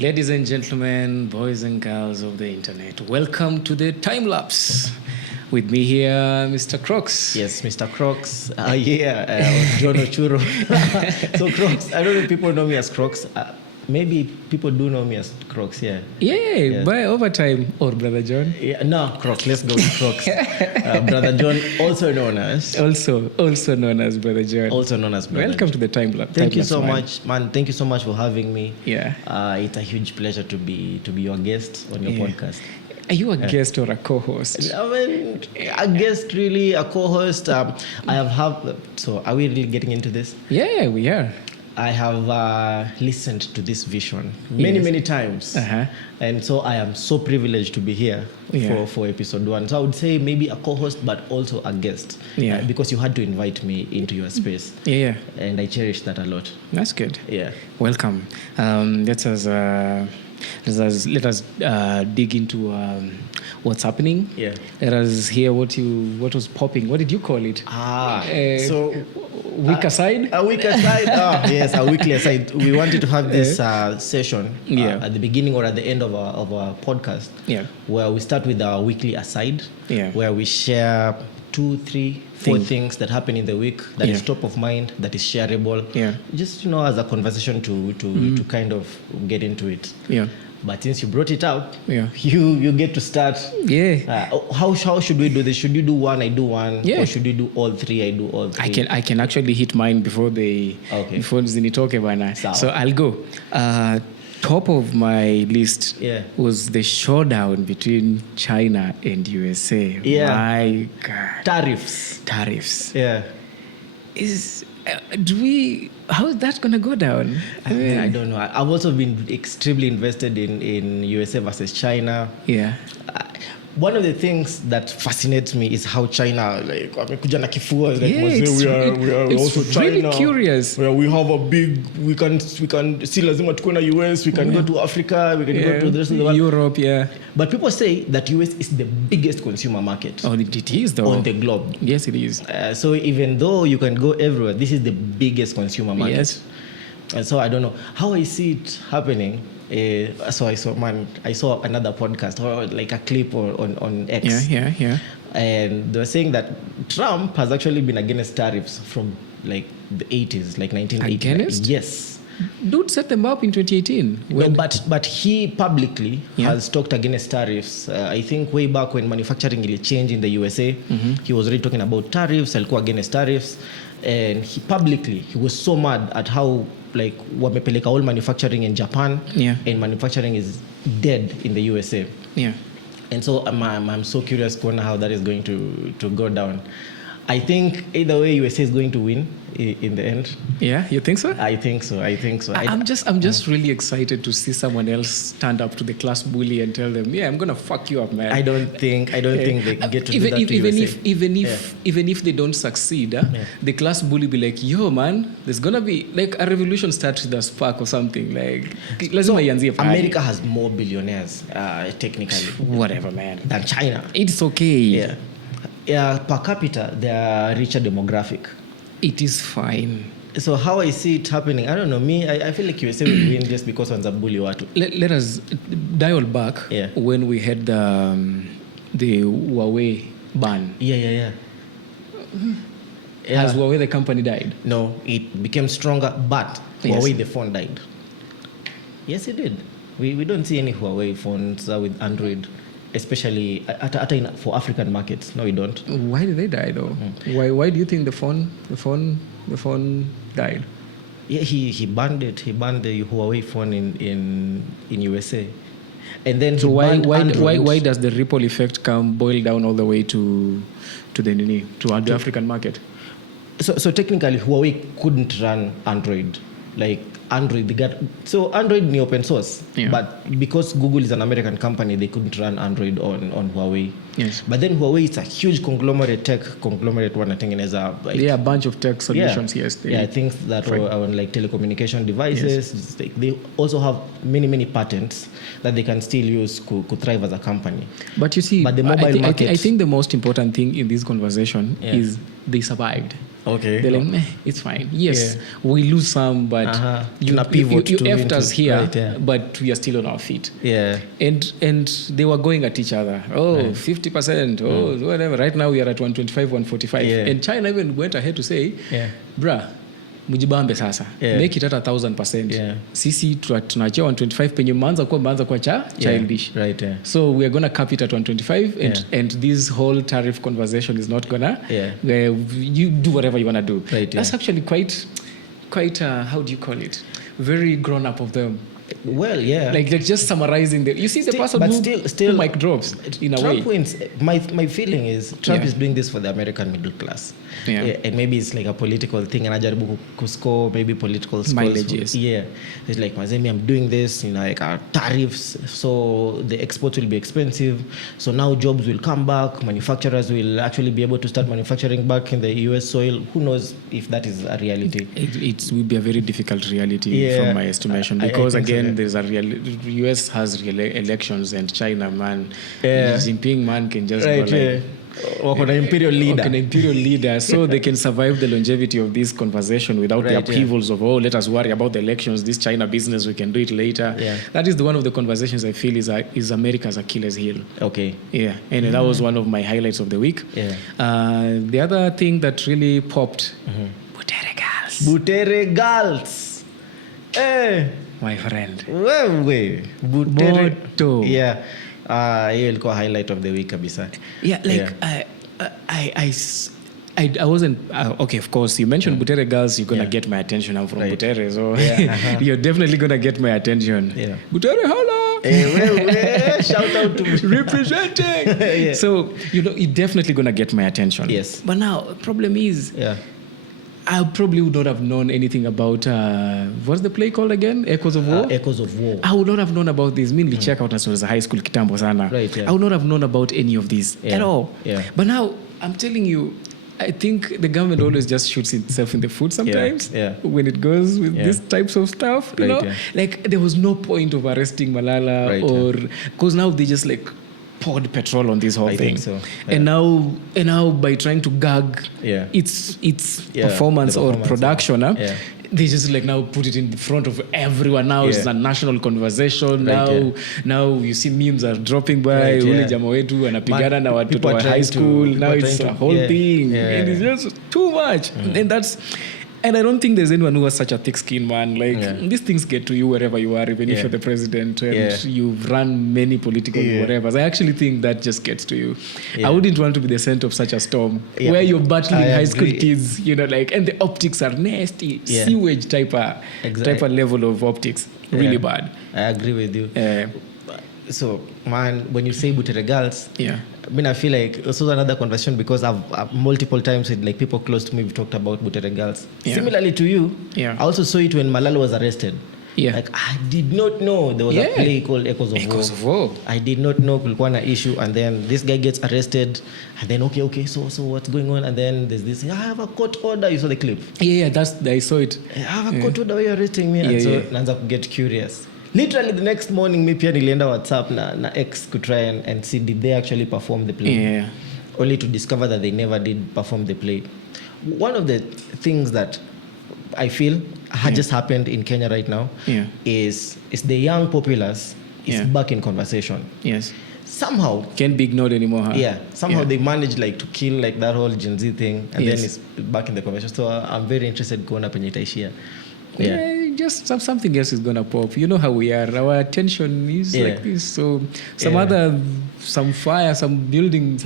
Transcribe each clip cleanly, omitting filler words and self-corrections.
Ladies and gentlemen, boys and girls of the internet, welcome to the Time Lapse. With me here, Mr. Krox. Yes, Mr. Krox. John Ochuro. So Krox, I don't know if people know me as Krox. Maybe people do know me as Krox, yeah. Yeah, by overtime. Or Brother John. Yeah, no, Krox. Let's go with Krox. Brother John, also known as. Also known as Brother John. Also known as Brother Welcome John. to the Time Lapse. Thank you so much, man. Thank you so much for having me. Yeah. It's a huge pleasure to be your guest on your podcast. Are you a guest or a co-host? I mean, a guest, really, a co-host. So are we really getting into this? Yeah, we are. I have listened to this vision many times. Uh-huh. And so I am so privileged to be here for episode 1. So I would say maybe a co-host, but also a guest. Yeah. Because you had to invite me into your space. Yeah. And I cherish that a lot. That's good. Yeah. Welcome. Let us dig into what's happening. Yeah. Let us hear what was popping. What did you call it? Week aside? A week aside. Yes, a weekly aside. We wanted to have this session at the beginning or at the end of our podcast. Yeah. Where we start with our weekly aside. Yeah. Where we share 2, 3, 4 things that happen in the week that is top of mind, that is shareable. Yeah. Just as a conversation to kind of get into it. Yeah. But since you brought it up, yeah, you get to start. Yeah. How should we do this? Should you do one? I do one. Yeah. Or should you do all 3? I do all 3. I can actually hit mine before zinitoke bana. So I'll go. Top of my list was the showdown between China and USA. Yeah. My God. Tariffs. Yeah. How is that gonna go down? I don't know. I've also been extremely invested in USA versus China. Yeah. One of the things that fascinates me is how China, wamekuja na kifua, we are also China. Really curious. Where we have a big, we can see lazima tuko na US, we can go to Africa, we can go to the rest of the world. Europe, yeah. But people say that US is the biggest consumer market. Oh, it is though. On the globe. Yes, it is. So even though you can go everywhere, this is the biggest consumer market. Yes. And so I don't know how I see it happening. So I saw another podcast or like a clip on X. Yeah. And they were saying that Trump has actually been against tariffs from like the 80s, like 1980s. Against? Yes. Dude set them up in 2018. No, but he publicly has talked against tariffs. I think way back when manufacturing really changed in the USA, he was already talking about tariffs, alikuwa against tariffs. And he was so mad at how like wamepeleka all manufacturing in Japan, and manufacturing is dead in the USA. Yeah. And so I'm so curious to know how that is going to go down. I think either way USA is going to win in the end. Yeah, you think so? I think so. I'm just really excited to see someone else stand up to the class bully and tell them, I'm gonna fuck you up, man. I don't think they get to do that to USA. Even if they don't succeed, the class bully be like, yo man, there's gonna be like a revolution starts with a spark or something. Like America has more billionaires technically. Whatever, man. Than China. It's okay. Yeah, per capita, they are richer demographic. It is fine. So how I see it happening, I don't know. I feel like USA will win just because on the bully watu. Let us dial back when we had the Huawei ban. Yeah. Has Huawei the company died? No, it became stronger, but Huawei the phone died. Yes, it did. We don't see any Huawei phones with Android. Especially for African markets. No, we don't. Why did they die though? Why do you think the phone died? Yeah, he banned it. He banned the Huawei phone in USA. And then so why does the ripple effect boil down all the way to the African market? So technically Huawei couldn't run Android. Like Android, Android is open source, but because Google is an American company, they couldn't run Android on Huawei. Yes. But then Huawei is a huge tech conglomerate one. I think is a bunch of tech solutions. Yes. Things that are on like telecommunication devices. Yes. They also have many patents that they can still use could thrive as a company. But you see, the mobile market, I think the most important thing in this conversation is they survived. Okay. They're like, it's fine. Yes, we lose some, but you effed us here, right, but we are still on our feet. Yeah. And they were going at each other. 50%. Whatever. Right now we are at 125, 145. Yeah. And China even went ahead to say, bruh, mujibambe sasa. Make it at 1,000%. Yeah. Sisi tunachia 125 penye mwanza kwa childish. Right. Yeah. So we are going to cap it at 125 and this whole tariff conversation is not gonna you do whatever you want to do. Right, that's actually quite how do you call it? Very grown up of them. Well, yeah. Like just summarizing you see the person who mic drops in a Trump way. Wins. My feeling is Trump is doing this for the American middle class. Yeah. And maybe it's like a political thing and anajaribu kuscore maybe political scores. Mileages. Yeah. It's like, Mazemi, I'm doing this, like our tariffs, so the exports will be expensive. So now jobs will come back. Manufacturers will actually be able to start manufacturing back in the US soil. Who knows if that is a reality? It will be a very difficult reality from my estimation because again, there's a US has elections and China, man, Xi Jinping, man, can just go like... an imperial leader. So they can survive the longevity of this conversation without the upheavals of, let us worry about the elections, this China business, we can do it later. Yeah. That is one of the conversations I feel is America's Achilles heel. Okay. Yeah, and that was one of my highlights of the week. Yeah. The other thing that really popped, Butere Girls. Hey. My friend. Butere. Yeah. Hiyo ilikuwa highlight of the week kabisa. Yeah, like I wasn't okay. Of course, you mentioned Butere Girls. You're gonna get my attention. I'm from Butere, so you're definitely gonna get my attention. Yeah. Butere, holla! Hey, shout out to representing. So it's definitely gonna get my attention. Yes. But now, problem is, I probably would not have known anything about what's the play called again? Echoes of War? Echoes of War. I would not have known about this. Mainly check out as a high school kitambo sana. Right, yeah. I would not have known about any of these at all. Yeah. But now I'm telling you, I think the government always just shoots itself in the foot sometimes when it goes with these types of stuff. You know? Yeah. Like there was no point of arresting Malala or because now they just like poured petrol on this whole thing. Think so. Yeah. And now by trying to gag its performance or production, they just like now put it in the front of everyone. Now it's a national conversation. Now you see memes are dropping by. Ule jamaa wetu anapigana na watoto wa high school. Now it's a whole thing. And it's just too much. And I don't think there's anyone who has such a thick skin, man. Like, these things get to you wherever you are, even if you're the president and you've run many political whatever. I actually think that just gets to you. I wouldn't want to be the center of such a storm where you're battling high school kids, and the optics are nasty, sewage type of level of optics. Really bad. I agree with you. So, man, when you say Butere Girls, I feel like this was another conversation because I've multiple times with like people close to me we've talked about Butere Girls. Similarly to you, I also saw it when Malala was arrested. Yeah. Like I did not know there was a play called Echoes of War. I did not know kulikuwa na issue, and then this guy gets arrested, and then okay, so what's going on? And then there's this, I have a court order. You saw the clip? Yeah, I saw it. I have a court order. Why are you arresting me? And so naanza to get curious. Literally the next morning, me pia nilienda WhatsApp na X to try and see did they actually perform the play. Only to discover that they never did perform the play. One of the things that I feel had just happened in Kenya right now is the young populace is back in conversation. Yes. Somehow can't be ignored anymore. Somehow they managed like to kill like that whole Gen Z thing, and then it's back in the conversation. So I'm very interested kuona penye itaishia. Just something else is gonna pop. You know how we are. Our attention is like this. So some other building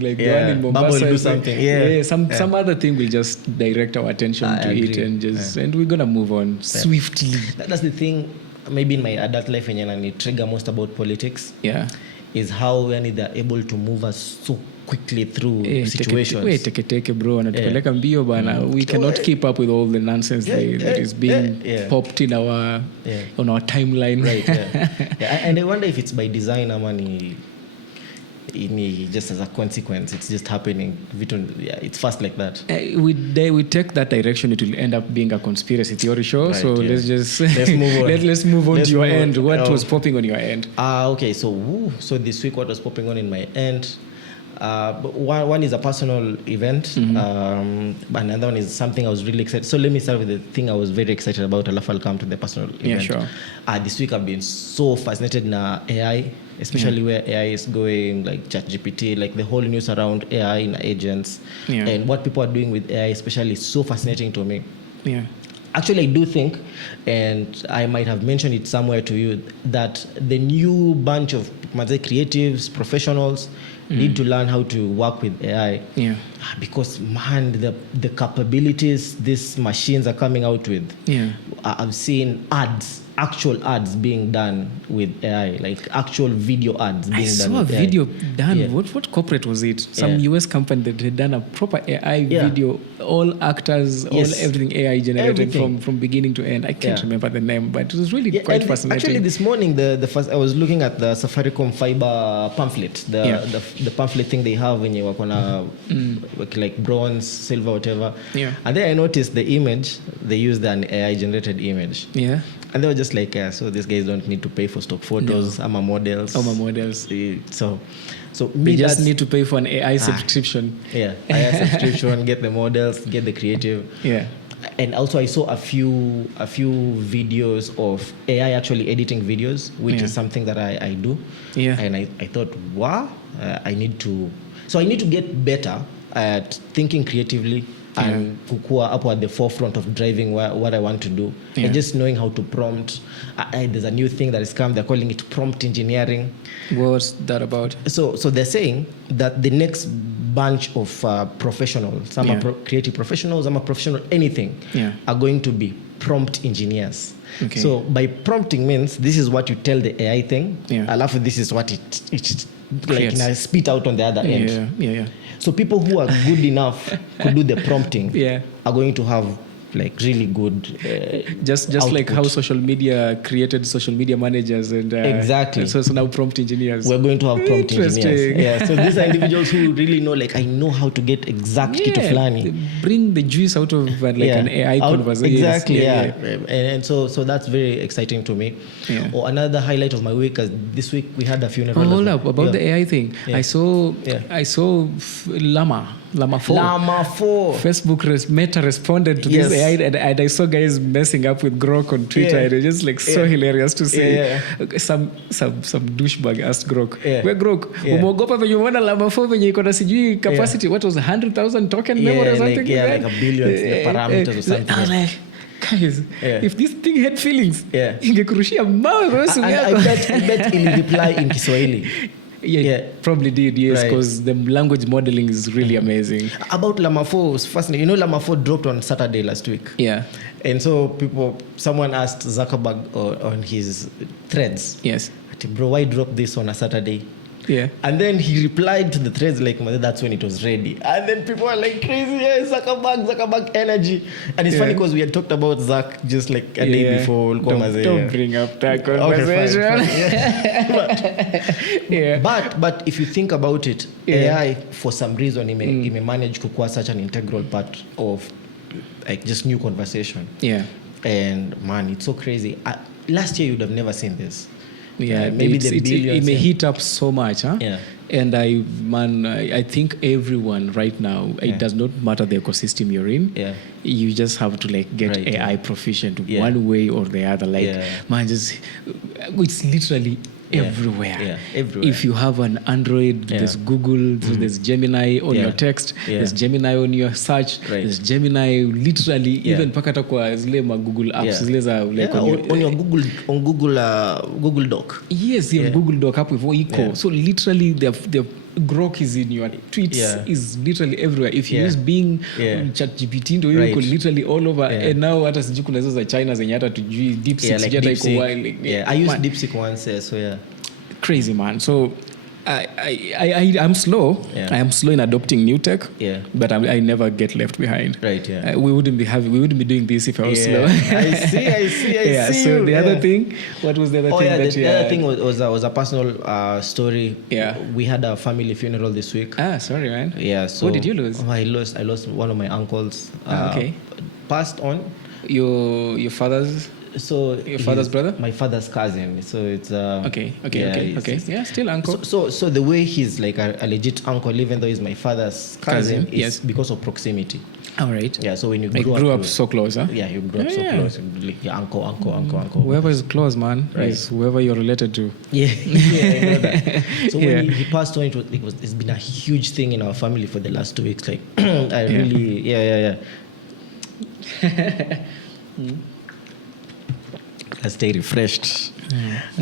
like the one in Mombasa will do something. Some other thing will just direct our attention it and we're gonna move on swiftly. That's the thing. Maybe in my adult life, when I trigger most about politics, is how they're able to move us so quickly through situations. Take bro, anatupeleka mbio bana. We cannot keep up with all the nonsense that is being popped in our on our timeline. Right. And I wonder if it's by design or just as a consequence. It's just happening. It's fast like that. We take that direction, it will end up being a conspiracy theory show. Right, so let's move on. Let's move on to your end. What was popping on your end? Okay. So this week, what was popping on in my end? But one is a personal event, another one is something I was really excited. So let me start with the thing I was very excited about. I'll come to the personal event. Yeah, sure. This week I've been so fascinated in AI, especially where AI is going, like ChatGPT, like the whole news around AI and agents, and what people are doing with AI, especially, is so fascinating to me. Yeah. Actually, I do think, and I might have mentioned it somewhere to you, that the new bunch of creatives, professionals, need to learn how to work with AI. Yeah. Because, man, the capabilities these machines are coming out with. Yeah. I've seen actual ads being done with AI, like actual video ads being done with AI. I saw a video done. Yeah. What corporate was it? Some US company that had done a proper AI video, all actors, all everything AI generated from beginning to end. I can't remember the name, but it was really quite fascinating. Actually, this morning, the first I was looking at the Safaricom fiber pamphlet, the pamphlet thing they have when you work on like bronze, silver, whatever. Yeah. And then I noticed the image, they used an AI generated image. Yeah. And they were just like, so these guys don't need to pay for stock photos, I'm a models. So they just need to pay for an AI subscription. Yeah, AI subscription, get the models, get the creative. Yeah. And also I saw a few videos of AI actually editing videos, which is something that I do. Yeah. And I thought, wow, I need to get better at thinking creatively and kukua up at the forefront of driving what I want to do. And just knowing how to prompt. There's a new thing that has come, they're calling it prompt engineering. What's that about? So they're saying that the next bunch of professionals, some are creative professionals, some are professional anything, are going to be prompt engineers. Okay. So by prompting means this is what you tell the AI thing, alafu this is what it like spit out on the other end. Yeah. So people who are good enough to do the prompting are going to have like really good just like how social media created social media managers and exactly. So now prompt engineers. We're going to have prompt engineers. Yeah. So these are individuals who really know, like, I know how to get exact kitu fulani. Bring the juice out of an AI conversation. Exactly. And so that's very exciting to me. Yeah. Or another highlight of my week is this week we had a funeral. Hold up about the AI thing. Yeah. I saw Llama 4. Facebook Meta responded to this AI, and I saw guys messing up with Grok on Twitter. And it was just like so hilarious to see. Some douchebag asked Grok, where Grok, umeogopa venye umeona Llama 4 venye iko na sijui capacity, what was 100,000 token memory or something? Like a billion parameters or something. I was like, guys, if this thing had feelings, ingekurushia mawe kwa simu yako. I bet it'll reply in Kiswahili. Yeah, probably did, yes, because the language modeling is really amazing. About Llama 4 was fascinating. You know, Llama 4 dropped on Saturday last week. Yeah. And so someone asked Zuckerberg on his threads. Yes. Bro, why drop this on a Saturday? Yeah. And then he replied to the threads like, that's when it was ready. And then people were like, crazy, Zuckerberg energy. And it's funny because we had talked about Zuck just like a day before. Don't bring up that conversation. Okay, fine. But if you think about it, AI, for some reason, it may manage to acquire such an integral part of like just new conversation. Yeah. And man, it's so crazy. Last year, you'd have never seen this. Yeah, maybe it may heat up so much, huh? Yeah. And I think everyone right now, it does not matter the ecosystem you're in. Yeah. You just have to like get AI proficient one way or the other. Like, man, it's literally everywhere. Yeah, everywhere. If you have an Android, there's Google, there's Gemini on your text, there's Gemini on your search, there's Gemini literally even pakata kwa zile ma Google apps, zile za like on your Google Doc. Yes, you have Google Doc hapo hivyo iko. So literally the Grok is in your tweets, is literally everywhere. If you use Bing, ChatGPT ndio iko literally all over. And now hata sijui kuna hizo za China zenye hata tujui DeepSeek like hata iko wild. I used DeepSeek once, so crazy, man. So I'm slow. I am slow in adopting new tech. But I never get left behind. Right. Yeah. We wouldn't be doing this if I was slow. I see. So the other thing, what was the other thing? The other thing was a personal story. Yeah. We had a family funeral this week. Sorry, man. Yeah. So what did you lose? I lost one of my uncles. Okay. Passed on. Your father's So your father's brother? My father's cousin. So it's okay. Yeah, still uncle. So the way he's like a legit uncle, even though he's my father's cousin is yes, because of proximity. All right. Yeah. So when you grew up so close, huh? Yeah, you grew up so close. Like your uncle. Whoever is close, man, right, is whoever you're related to. Yeah, I know that. So when he passed on, it's been a huge thing in our family for the last 2 weeks. Like I really, yeah. I stay refreshed.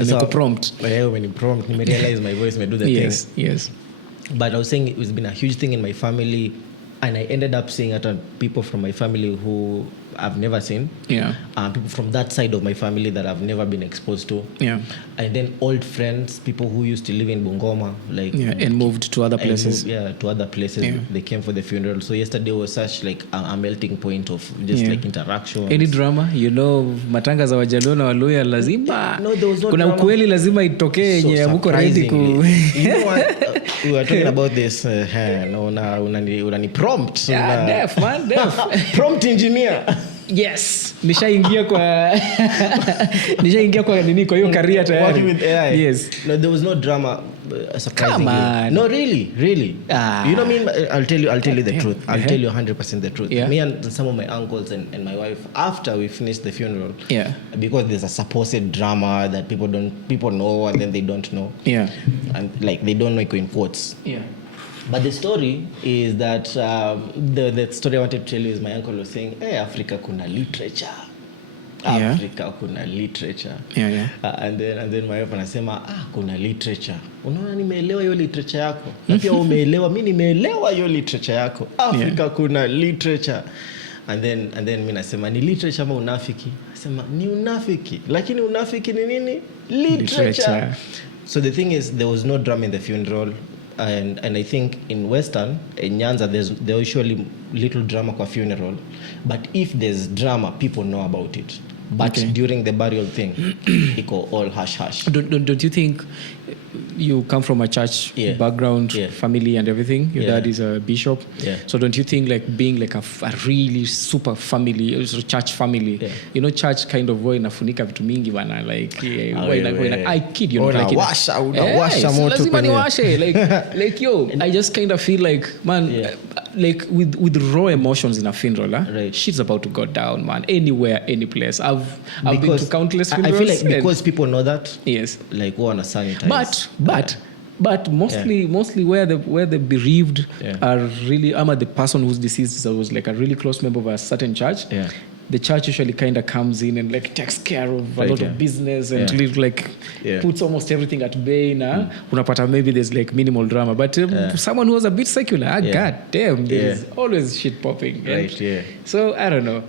So, prompt. When you prompt, you realize my voice may do the thing. Yes. But I was saying it's been a huge thing in my family, and I ended up seeing people from my family who I've never seen. Yeah. People from that side of my family that I've never been exposed to. Yeah. And then old friends, people who used to live in Bungoma, and moved to other places. To other places. Yeah. They came for the funeral. So yesterday was such like a melting point of just like interaction. Any drama? Matanga za Wajaluo na Waluya lazima. No, there was no kuna drama. Ukweli lazima itokee yenye mko ready ku. You know what? We were talking about this. Unani prompt. Yeah, def. Prompt engineer. Yes, nishaingia kwa nini kwa hiyo career tayari. Working with AI. Yes. No, there was no drama. Surprisingly. Come on. No, really. You know what I mean? I'll tell you the truth. I'll tell you 100% the truth. Yeah. Me and some of my uncles and my wife, after we finished the funeral, because there's a supposed drama that people know and then they don't know. Yeah. And like they don't know in quotes. Yeah. But the story is that the story I wanted to tell you is my uncle was saying, hey, Africa kuna literature. Africa kuna literature. Yeah. And then my wife anasema, kuna literature. Unaona nimeelewa hiyo literature yako. Na pia umeelewa, mimi nimeelewa hiyo literature yako. Africa kuna literature. And then mimi nasema ni literature ama unafiki? Nasema ni unafiki. Lakini unafiki ni nini? Literature. So the thing is there was no drama in the funeral. And I think in Western, in Nyanza, there's usually little drama kwa funeral. But if there's drama, people know about it. But during the burial thing, it go all hush. Don't you think you come from a church background, family and everything? Your dad is a bishop. Yeah. So don't you think like being like a really super family, church family, church kind of way inafunika vitu mingi bana, like I kid you not, like washa moto kwenye like yo, I just kind of feel like man, like with raw emotions in a funeral, right. Shit's about to go down, man. Anywhere, any place. I've been to countless funerals. I feel like because people know that. Yes. Like go on a sanitize. But mostly where the bereaved are really, the person who's deceased was like a really close member of a certain church. Yeah. The church usually kind of comes in and like takes care of a lot of business and puts almost everything at bay. Unapata maybe there's like minimal drama, but someone who was a bit secular, god damn, there's always shit popping. Right. Yeah. So I don't know.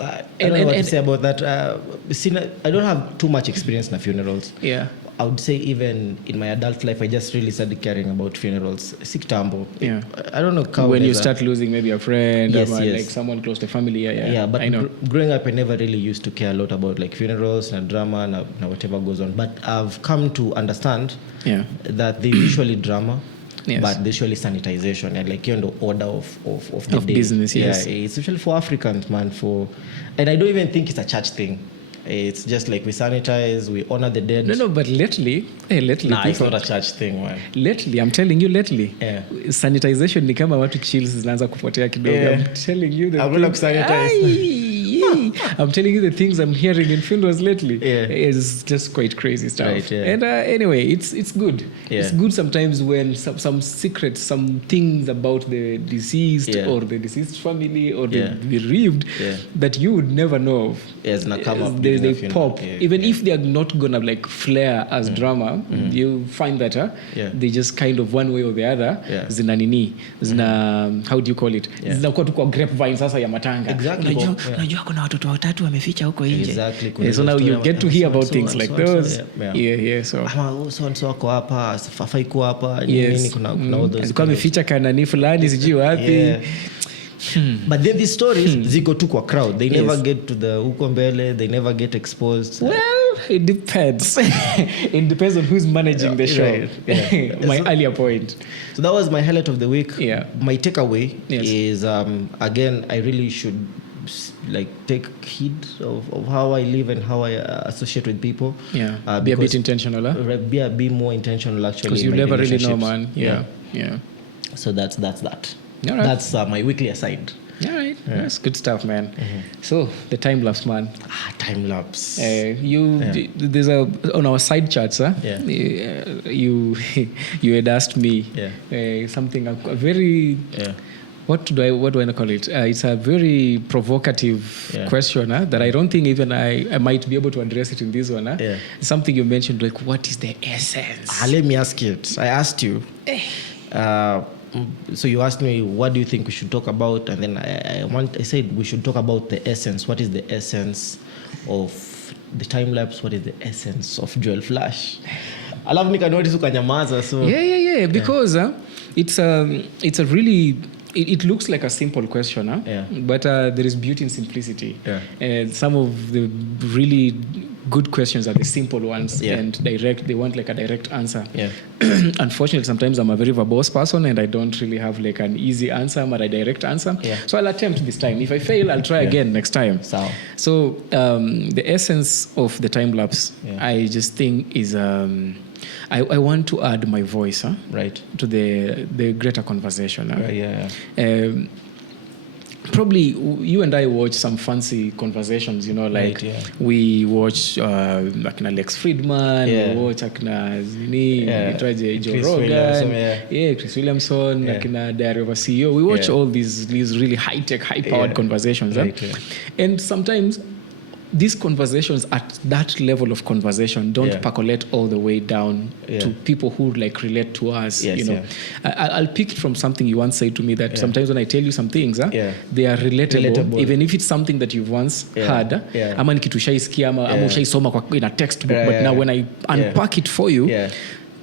I don't know what to say about that. I don't have too much experience in funerals. Yeah. I would say even in my adult life, I just really started caring about funerals. Sikitambo. Yeah. I don't know how. When you start losing maybe a friend or like someone close to family. Yeah, but I know. Growing up, I never really used to care a lot about like funerals and drama and whatever goes on. But I've come to understand that they usually drama. Yes. But usually sanitization and like the order of the day. Business. Yes. Yeah, it's usually for Africans, man. And I don't even think it's a church thing. It's just like we sanitize, we honor the dead. No, but lately it's not a church thing, man. Lately, I'm telling you, sanitization ni kama watu chills zinaanza kupotea kidogo. I'm telling you I'm gonna sanitize. I'm telling you the things I'm hearing in funerals lately. It's just quite crazy stuff. Right, and anyway, it's good. It's good sometimes when some secrets, some things about the deceased or the deceased family or the bereaved that you would never know of. Yes, not come up. They pop. Even if they are not gonna like flare as drama, you find that they just kind of one way or the other zina nini, zina how do you call it? Zinakuwa tu kwa grapevine sasa ya matanga. Exactly. Unajua kuna watoto watatu wameficha huko nje. Exactly. So now you get to hear about things like those. So wako hapa, Fafai kwa hapa, nini kuna all those. Alikuwa ameficha kanani fulani sijui wapi. But then these stories ziko tu kwa crowd. They never get to the huko mbele, they never get exposed. Well, it depends. It depends on who's managing the show. Right. My earlier point. So that was my highlight of the week. My takeaway is again, I really should like take heed of how I live and how I associate with people. Yeah, be a bit intentional. Be more intentional actually. Because you never really know, man. Yeah. So that's that. All right. That's my weekly aside. All right, that's good stuff, man. Mm-hmm. So the time lapse, man. Time lapse. There's on our side charts, you had asked me something a very what do I call it? It's a very provocative question that I don't think even I might be able to address it in this one. Something you mentioned, like, what is the essence? Let me ask you it. I asked you. So you asked me, what do you think we should talk about? And then I said we should talk about the essence. What is the essence of the time lapse? What is the essence of Joel Flash? Alafu nikanotice ukanyamaza. So because it's a really, it looks like a simple question, but there is beauty in simplicity. And some of the really good questions are the simple ones and direct. They want like a direct answer. Unfortunately, sometimes I'm a very verbose person and I don't really have like an easy answer or a direct answer. So I'll attempt this time. If I fail, I'll try again next time. So the essence of the time lapse, I just think is I want to add my voice to the greater conversation. Probably you and I watch some fancy conversations, we watch Akina Lex Friedman, we watch Akina Joe Rogan, Chris Williamson, Akina Diary of a CEO. We watch all these really high-tech, high-powered conversations. And sometimes these conversations at that level of conversation don't percolate all the way down to people who like relate to us. I'll pick it from something you once said to me that sometimes when I tell you some things, they are relatable, even if it's something that you've once heard. Ama ni kitu shaisikia ama ushaisoma in a textbook, but now when I unpack it for you,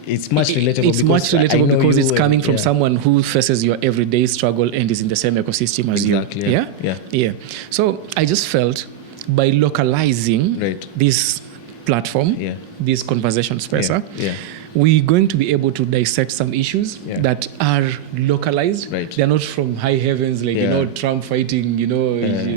it's much relatable. Because it's coming from someone who faces your everyday struggle and is in the same ecosystem as you. So I just felt, by localizing this platform, this conversation space, we're going to be able to dissect some issues that are localized. They're not from high heavens, like Trump fighting,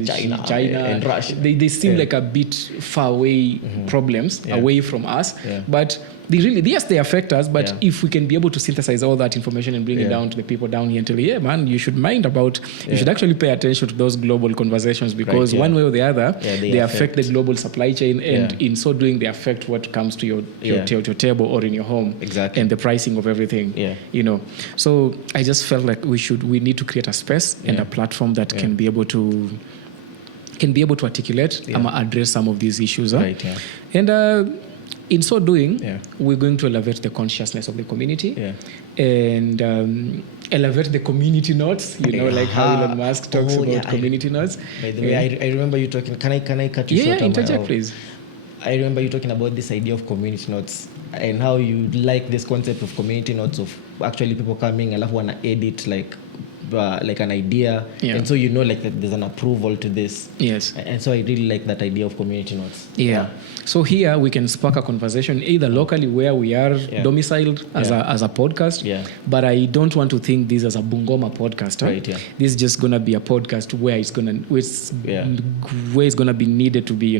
China and Russia. They seem like a bit far away problems away from us, but they affect us, but if we can be able to synthesize all that information and bring it down to the people down here and tell you, man, you should you should actually pay attention to those global conversations because one way or the other, they affect the global supply chain, and in so doing, they affect what comes to your table or in your home, and the pricing of everything. So I just felt like we need to create a space and a platform that can be able to articulate and address some of these issues. And in so doing, we're going to elevate the consciousness of the community and elevate the community notes, like how Elon Musk talks about community notes. By the way, I remember you talking, can I cut you short? Yeah, interject, please. I remember you talking about this idea of community notes and how you like this concept of community notes, of actually people coming and want to edit like an idea, and so like that there's an approval to this. And so I really like that idea of community notes. So here we can spark a conversation either locally where we are domiciled as a podcast, but I don't want to think this as a Bungoma podcast. This is just gonna be a podcast where it's gonna be needed to be,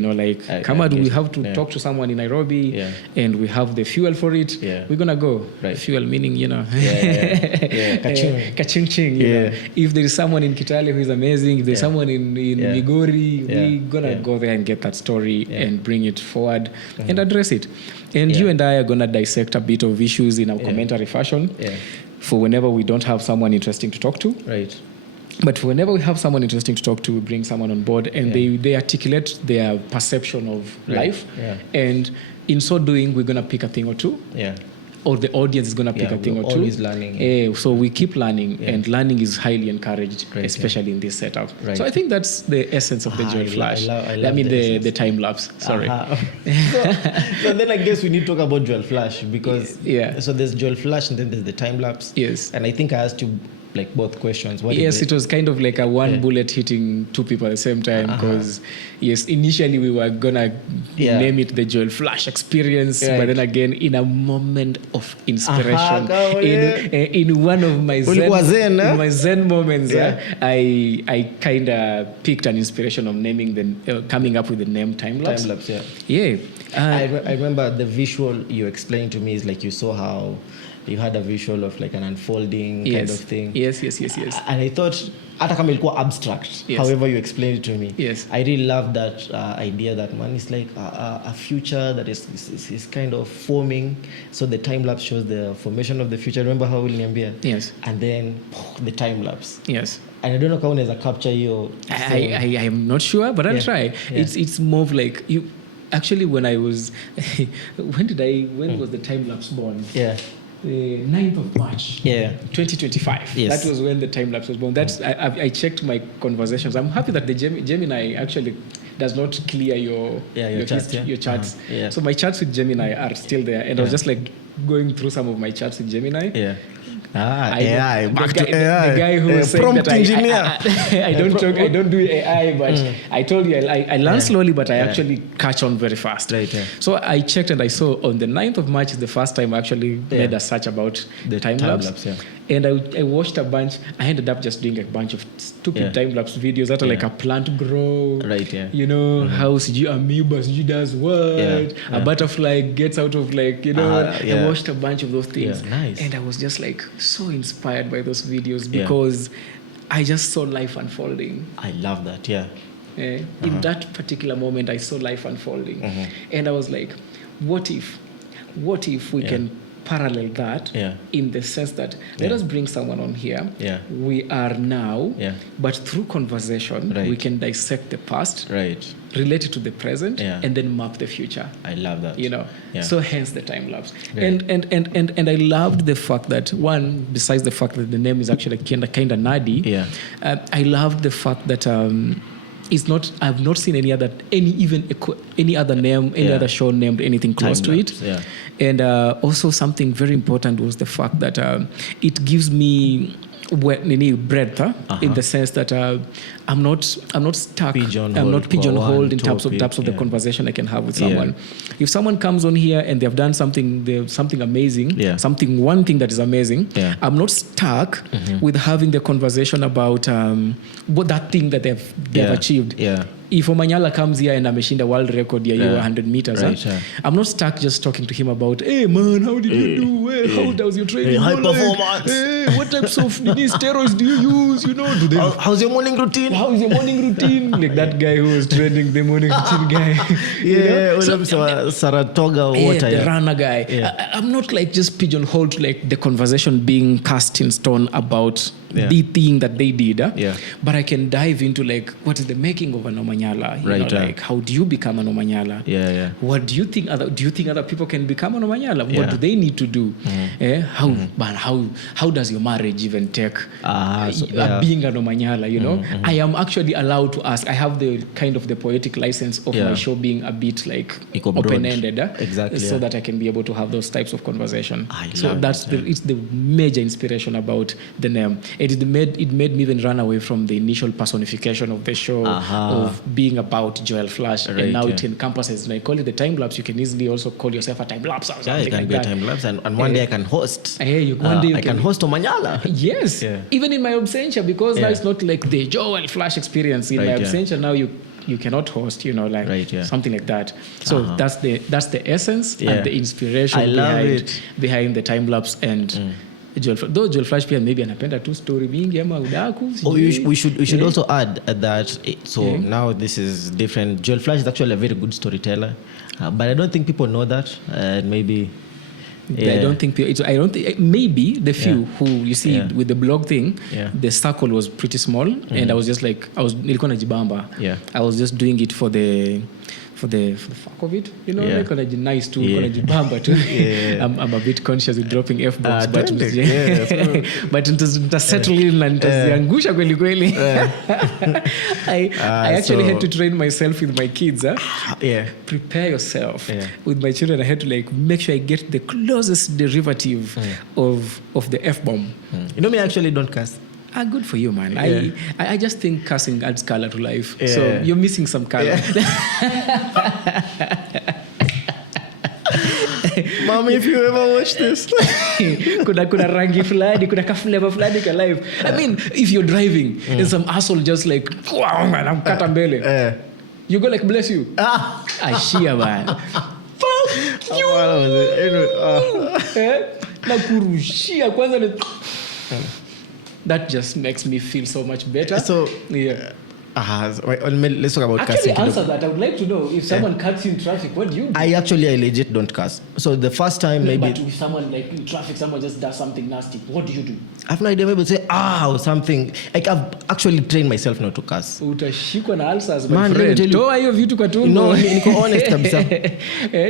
come out, we have to talk to someone in Nairobi, and we have the fuel for it. We're gonna go. Fuel meaning, kaching-ching. If there is someone in Kitale who is amazing, if there's someone in Migori, we're gonna go there and get that story and bring it forward and address it. And you and I are gonna dissect a bit of issues in a commentary fashion for whenever we don't have someone interesting to talk to. But whenever we have someone interesting to talk to, we bring someone on board and they articulate their perception of life. And in so doing, we're gonna pick a thing or two. Or the audience is going to pick a thing or two. Always learning. So we keep learning, and learning is highly encouraged, especially in this setup. So I think that's the essence of the Joel Flash. I mean the time lapse. Sorry. So then I guess we need to talk about Joel Flash because so there's Joel Flash and then there's the time lapse. Yes. And I think I asked you like both questions? Yes, it was kind of like a one bullet hitting two people at the same time, because yes, initially we were gonna name it the Joel Flash experience, but then again, in a moment of inspiration, in one of my zen moments, I kind of picked an inspiration of naming coming up with the name Time Lapse. Time Lapse, yeah. I remember the visual you explained to me is like you saw how you had a visual of like an unfolding kind of thing. Yes. And I thought, hata kama ilikuwa abstract, however you explained it to me. Yes. I really love that idea that, man, it's like a future that is kind of forming. So the time lapse shows the formation of the future. Remember how uliniambia? Yes. And then the time lapse. Yes. And I don't know how unaweza capture your... I am not sure, but I'll try. Yeah. It's more of like you... Actually, when I was... when was the time lapse born? Yeah. 9th of March, 2025. Yes. That was when the time lapse was born. That's I checked my conversations. I'm happy that the Gemini actually does not clear your charts. So my charts with Gemini are still there, and I was just like going through some of my charts with Gemini. Yeah. AI. The guy who was saying prompt that engineer. I don't do AI, but I told you I learn slowly, but I actually catch on very fast. Right. Yeah. So I checked and I saw on the 9th of March is the first time I actually made a search about the time lapse. And I watched a bunch. I ended up just doing a bunch of stupid time lapse videos that are like a plant grow. Right. Yeah. You know how amoeba does what? A butterfly gets out of like I watched a bunch of those things. Yeah, nice. And I was just like so inspired by those videos because I just saw life unfolding. I love that. Yeah. In that particular moment, I saw life unfolding, and I was like, what if we can parallel that in the sense that let us bring someone on here. We are now, but through conversation, we can dissect the past, relate it to the present, and then map the future. I love that. So hence the time lapse. And I loved the fact that one, besides the fact that the name is actually kind of nerdy, I loved the fact that it's not. I've not seen any other name, any other show named anything close to it. And also something very important was the fact that it gives me breadth in the sense that I'm not stuck. I'm not pigeonholed in terms of the conversation I can have with someone. If someone comes on here and they've done something amazing, one thing that is amazing, I'm not stuck with having the conversation about what that thing that they've achieved. If Omanyala comes here and ameshinda world record ya 100 meters, I'm not stuck just talking to him about, hey man, how did you do? Hey, how does your training? High performance. Hey, what types of steroids do you use? How's your morning routine? How is your morning routine? Like that guy who was training the morning routine guy. Saratoga or water. The runner guy. I'm not like just pigeonholed to like the conversation being cast in stone about the thing that they did. But I can dive into like what is the making of an Omanyala? Like how do you become an Omanyala? What do you think other people can become an Omanyala? What do they need to do? How does your marriage even take being an Omanyala? I am actually allowed to ask. I have the kind of the poetic license of my show being a bit like open-ended, so that I can be able to have those types of conversation. So it's the major inspiration about the name. It made me even run away from the initial personification of the show of being about Joel Flash, and now it encompasses. When I call it the time lapse, you can easily also call yourself a time lapse or something it can like be that. A time lapse, and one day I can host. One day I can host Omanyala. Yes, even in my absentia, because now it's not like the Joel Flash experience. In my absentia now you cannot host, something like that. So that's the essence and the inspiration behind the time lapse and. Though Joel Flash pia maybe anapenda tu story mingi ama udaku. We should also add that now this is different. Joel Flash is actually a very good storyteller, but I don't think people know that. Maybe I don't think maybe the few who you see with the blog thing, the circle was pretty small, and I was just like nilikuwa najibamba. I was just doing it for the fuck of it, you know, like on a nice too, on a jibamba too. I'm a bit conscious with dropping F-bombs, but nitasettle in na nitaziangusha kweli kweli. I actually had to train myself with my kids. Prepare yourself. With my children, I had to like make sure I get the closest derivative of the F-bomb. You know me, I actually don't cuss. Good for you, man. I just think cussing adds color to life. So you're missing some color. Mom, if you ever watch this. kuna rangi fulani, kuna kaflavor fulani ka life. I mean, if you're driving and some asshole just like, anamkata mbele. You go like, bless you. Ashia, man. Fuck you. Nakurushia kwanza ni... That just makes me feel so much better. So, let's talk about cussing. Actually, answer that. I would like to know if someone cuts you in traffic, what do you do? I legit don't cuss. So the first time maybe... But if someone like in traffic, someone just does something nasty, what do you do? I have no idea. Maybe say, or something. Like I've actually trained myself not to cuss. Utashikwa na ulcers, my friend. Toa hiyo vitu kwa tumbo. No, niko honest kabisa.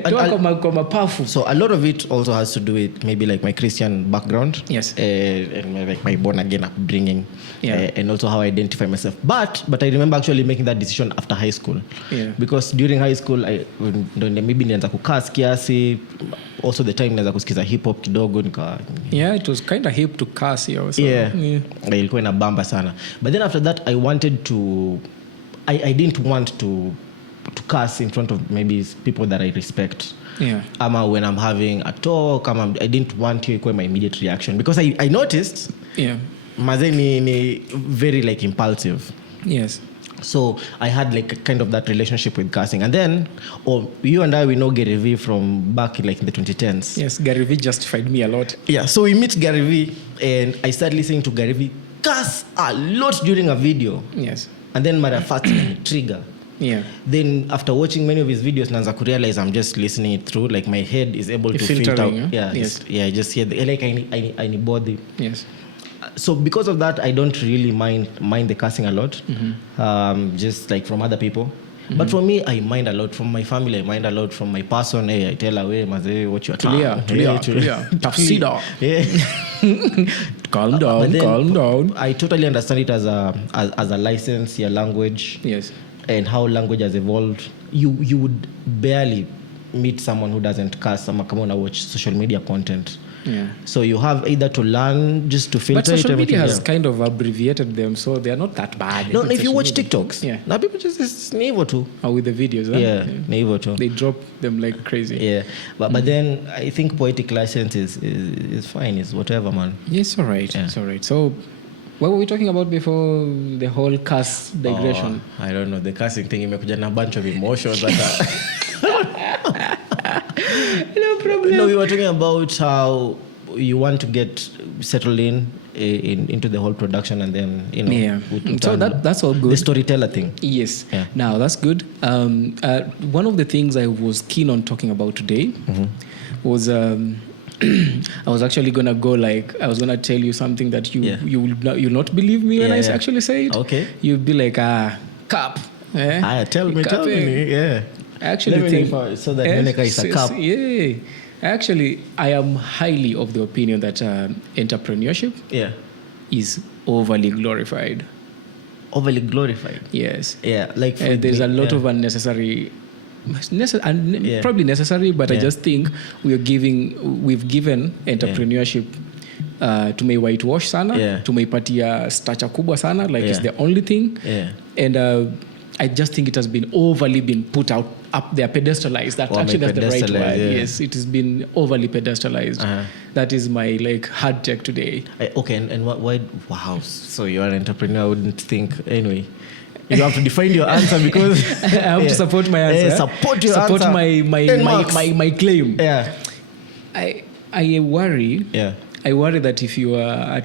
Toa kwa mapafu. So a lot of it also has to do with maybe like my Christian background. Yes. And like my born again upbringing. And also how I identify myself. But I remember actually making that decision after high school. Because during high school, maybe nianza kukas kiasi. Also the time nianza kusikiza hip hop kidogo. It was kind of hip to cuss. So, ilikuwa inabamba sana. But then after that, I wanted to... I didn't want to cuss in front of maybe people that I respect. Ama when I'm having a talk, I didn't want to equate my immediate reaction. Because I noticed... Maze ni very like impulsive. Yes. So I had like a kind of that relationship with cussing. And then, you and I, we know Gary Vee from back like in the 2010s. Yes, Gary Vee justified me a lot. Yeah, so we meet Gary Vee and I started listening to Gary Vee cuss a lot during a video. Yes. And then my first trigger. Then after watching many of his videos, naanza ku realize I'm just listening it through. Like my head is able to filter out. I just hear like I need body. Yes. So because of that, I don't really mind the cussing a lot, just like from other people. But for me, I mind a lot from my family. I mind a lot from my person. Hey, I tell away, maze, what you are clear. Tafsida. Calm down. I totally understand it as a license, your language. Yes. And how language has evolved. You would barely meet someone who doesn't cuss. Come on, watch social media content. So you have either to learn just to filter. But social media has kind of abbreviated them, so they are not that bad. No, if you watch TikToks, now people just neighbor too. With the videos, neighbor too. They drop them like crazy. But then I think poetic license is fine. It's whatever, man. Yes, all right. It's all right. So, what were we talking about before the whole cuss digression? I don't know. The cussing thing imekuja na bunch of emotions. No problem. No, we were talking about how you want to get settled into the whole production, and then so that's all good. The storyteller thing. Yes. Now that's good. One of the things I was keen on talking about today was I was actually gonna go I was gonna tell you something that you'll not believe me when I actually say it. Okay. You'll be like cap. Tell me. Yeah. I actually think so that Meneka is a cup. Actually, I am highly of the opinion that entrepreneurship is overly glorified. Overly glorified? Yes. Yeah, like there's a lot of unnecessary, probably necessary, but I just think we've given entrepreneurship tumeiwhitewash sana, tumeipatia stature kubwa sana, it's the only thing. And I just think it has been overly put up there, pedestalized. That's the right word. Yes, it has been overly pedestalized. That is my hard take today. And why? Wow. So you're an entrepreneur. I wouldn't think anyway. You have to define your answer because I have to support my answer. Support your answer. Support my claim. Yeah. I worry. Yeah. I worry that if you are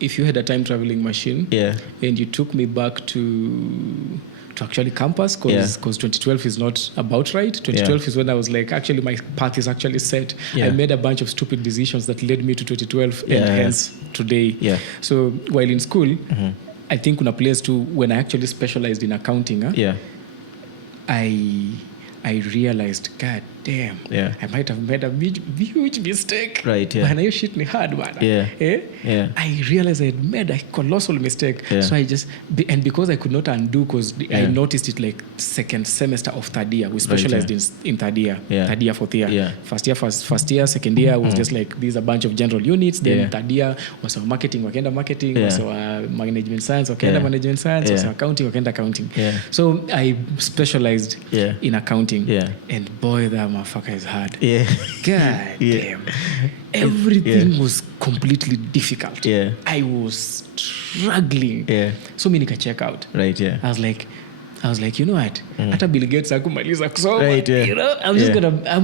if you had a time traveling machine, and you took me back to actually campus, because 2012 is not about right. 2012 is when I was actually my path is actually set. I made a bunch of stupid decisions that led me to 2012 and hence today. So while in school, I think kuna place too when I actually specialized in accounting. I realized, God damn, I might have made a huge mistake. Right, yeah. Man, your shit ni hard, man. Yeah. I realized I had made a colossal mistake. Yeah. So I just, and because I could not undo, because I noticed it like second semester of third year. We specialized in third year, third year, fourth year. Yeah. First year, second year was just like, these a bunch of general units. Then third year was marketing, wakenda marketing, was management science, wakenda management science, was accounting, wakenda accounting. Yeah. So I specialized in accounting. Yeah. And boy, that motherfucker is hard. Yeah. God damn. Everything was completely difficult. Yeah. I was struggling. Yeah. So many can check out. Right, yeah. I was like, you know what? Hata Bill Gates akumaliza kusoma. Right, yeah. You know, I'm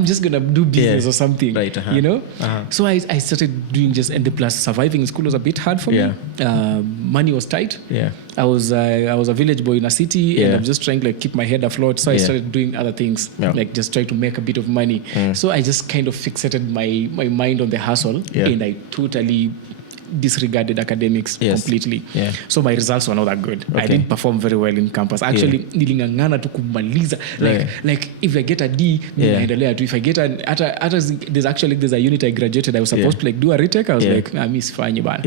just gonna do business or something. Right, you know? So I started doing and the plus surviving in school was a bit hard for me. Money was tight. Yeah. I was a village boy in a city, and I'm just trying to keep my head afloat. So I started doing other things, like just trying to make a bit of money. So I just kind of fixated my mind on the hustle, and I totally disregarded academics completely. Yeah. So my results were not that good. Okay. I didn't perform very well in campus. Actually, nilingangana tu kumaliza. Like if I get a D, naendelea tu. If I get there's a unit I graduated. I was supposed to do a retake. I was like, miss fanye bana.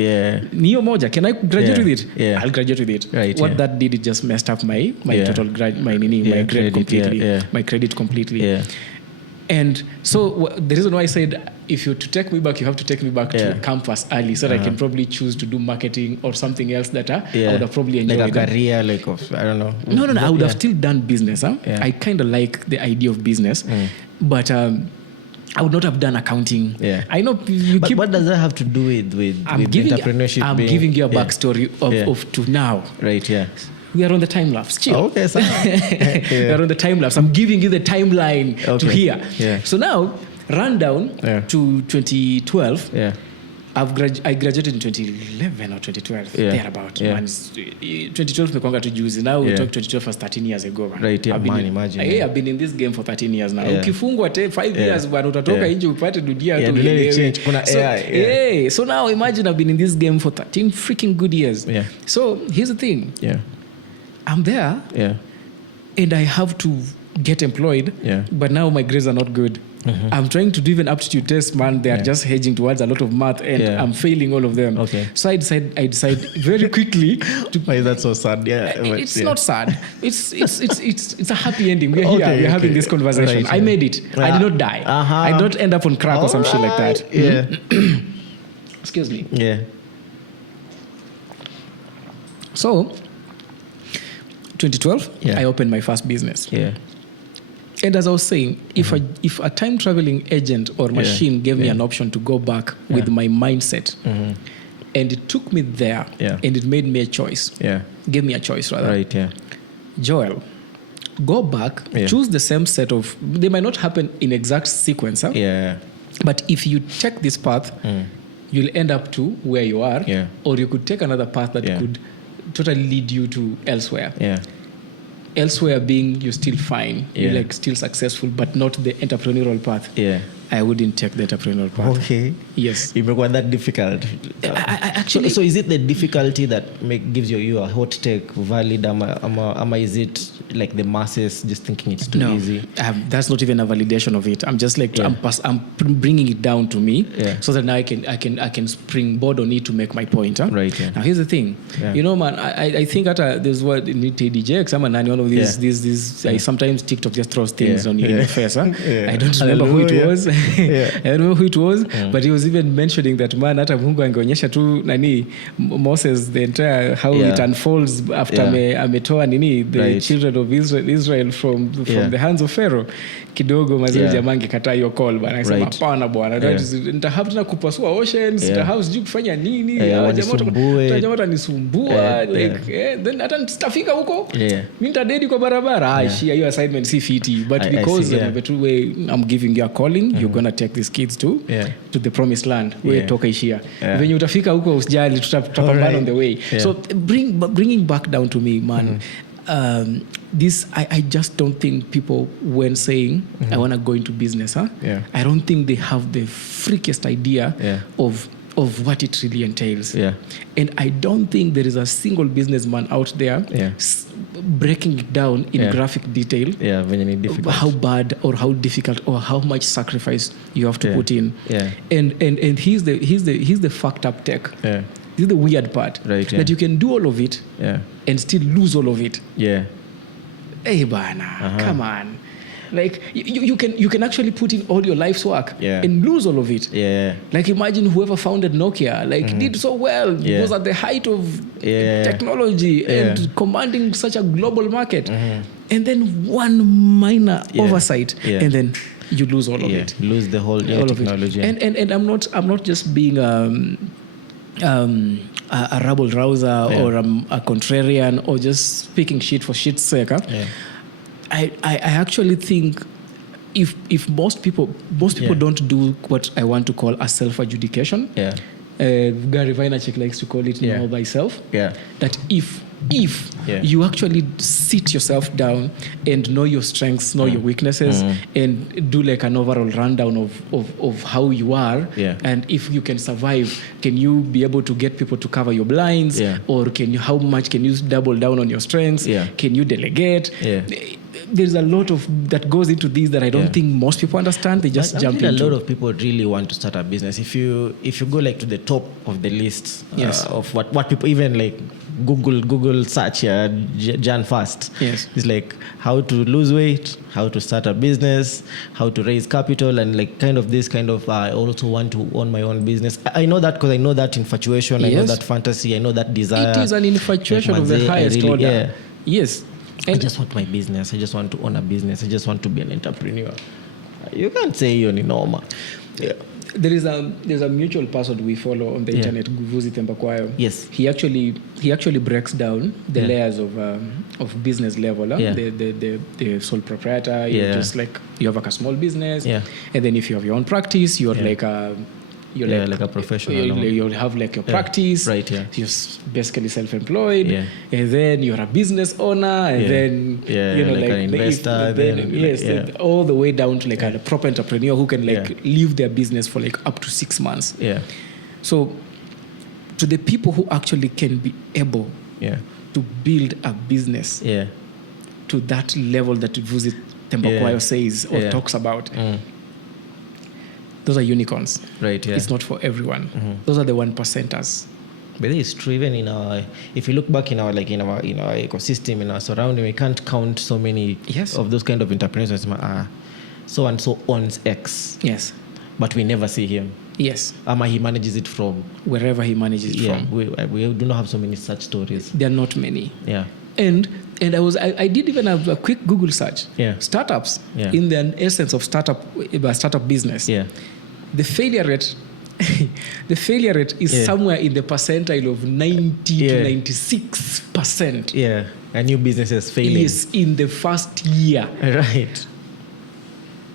Niyo moja. Can I graduate with it? Yeah. I'll graduate with it. Right, what that did, it just messed up my total grade, my grade completely. My credit completely. Yeah. And so the reason why I said, if you're to take me back, you have to take me back to campus early, so that I can probably choose to do marketing or something else that I would have probably enjoyed. Like a career, I don't know. No. I would have still done business. I kind of like the idea of business, but I would not have done accounting. Yeah. I know but what does that have to do with entrepreneurship? I'm giving you a backstory of to now. Right, yeah. We are on the time lapse. Chill. Oh, okay, so we are on the time lapse. I'm giving you the timeline to here. Yeah. So now, run down to 2012. Yeah. I graduated in 2011 or 2012. Thereabout. Yeah. 2012 mekwanga tu juzi. Now we talk 2012 was 13 years ago. Man. Right, yeah. Imagine. I've been in this game for 13 years now. Ukifungwa 5 years bwana utatoka nje upate dunia tu. Change. Kuna AI. So now imagine I've been in this game for 13 freaking good years. Yeah. So here's the thing. Yeah. I'm there, and I have to get employed, but now my grades are not good. I'm trying to do even aptitude tests, man. They are just hedging towards a lot of math, and I'm failing all of them. Okay. So I decide very quickly to. Why is that so sad? Yeah, it's not sad. It's a happy ending. We're here. We're having this conversation. Right, I made it. I did not die. I did not end up on crack or some shit like that. Yeah. Excuse me. Yeah. So. 2012, I opened my first business. Yeah. And as I was saying, if a time traveling agent or machine gave me an option to go back with my mindset, and it took me there, and it made me a choice. Yeah. Gave me a choice rather. Right. Yeah. Joel, go back. Choose the same set of. They might not happen in exact sequence. Yeah. But if you take this path, you'll end up to where you are. Yeah. Or you could take another path that could totally lead you to elsewhere. Yeah. Elsewhere being you're still fine. You're still successful, but not the entrepreneurial path. Yeah. I wouldn't take the entrepreneurial path. Okay. Yes. You make one that difficult. Actually, so is it the difficulty that gives you a hot take valid? Ama is it like the masses just thinking it's too easy? That's not even a validation of it. I'm just like I'm bringing it down to me, so that now I can springboard on it to make my point. Huh? Right. Yeah. Now here's the thing. Yeah. You know, man, I think there's what TDJ, one of these. I sometimes TikTok just throws things on you in the face. Huh? I don't remember who it was. I don't know who it was, but he was even mentioning that man hata Mungu angeonyesha tu Moses the entire how it unfolds after ametoa the children of Israel from the hands of Pharaoh. Kidogo mazuri jamaa angekataa hiyo call bana, akasema hapana bwana, nitahafu tena kupasua oceans, nitahafu sijui kufanya nini, jamaa atanisumbua then hata nitafika huko mimi nitadedi kwa barabara. Hiyo assignment si fiti, but because I'm giving you a calling, you're gonna take these kids to the promised land. We toka ishia venye utafika huko usijali, tutapambana on the way. So bringing back down to me, man. This I just don't think people, when saying I want to go into business, I don't think they have the freakiest idea of what it really entails. And I don't think there is a single businessman out there breaking it down in graphic detail. Yeah, very difficult. How bad or how difficult or how much sacrifice you have to put in. Yeah. And here's the fucked up tech. Yeah. This is the weird part. Right. Yeah. That you can do all of it. Yeah. And still lose all of it. Yeah. Hey, bana, come on. Like you can actually put in all your life's work and lose all of it. Yeah. Like imagine whoever founded Nokia, did so well. It was at the height of technology and commanding such a global market. And then one minor oversight, and then you lose all of it. Lose the whole technology. And I'm not just being a rabble rouser or a contrarian or just speaking shit for shit's sake. I actually think if most people don't do what I want to call a self-adjudication. Gary Vaynerchuk likes to call it know thyself. That if you actually sit yourself down and know your strengths, know your weaknesses, and do like an overall rundown of how you are, and if you can survive, can you be able to get people to cover your blinds, or how much can you double down on your strengths? Can you delegate? There's a lot of that goes into these that I don't think most people understand. They just jump into. A lot of people really want to start a business. If you go like to the top of the list of what people even like Google search Jan Fast. It's like how to lose weight, how to start a business, how to raise capital, and like kind of I also want to own my own business. I know that because I know that infatuation, I know that fantasy, I know that desire. It is an infatuation of the highest order. Yes. I just want my business. I just want to own a business. I just want to be an entrepreneur. You can't say you're normal. There's a mutual person we follow on the internet, Guvuzi Tembakwayo. Yes. He actually breaks down the layers of business level. The sole proprietor, just like you have like a small business, and then if you have your own practice, you're like a like a professional. You'll have like your practice. Right. Yeah. You're basically self-employed, and then you're a business owner, and then like an investor. All the way down to like a proper entrepreneur who can leave their business for like up to 6 months. So, to the people who actually can be able to build a business to that level that Vuzi Tembakwayo says or talks about. Those are unicorns. Right, yeah. It's not for everyone. Those are the 1%ers. But it's true, even in our, if you look back in our ecosystem, in our surrounding, we can't count so many of those kind of entrepreneurs. So and so owns X. Yes. But we never see him. Yes. He manages it from wherever he manages it from. We do not have so many such stories. There are not many. Yeah. And I did even have a quick Google search. Startups in the essence of startup business. The failure rate is somewhere in the percentile of 90 to 96%. Yeah. A new business is failing. Yes, in the first year. Right.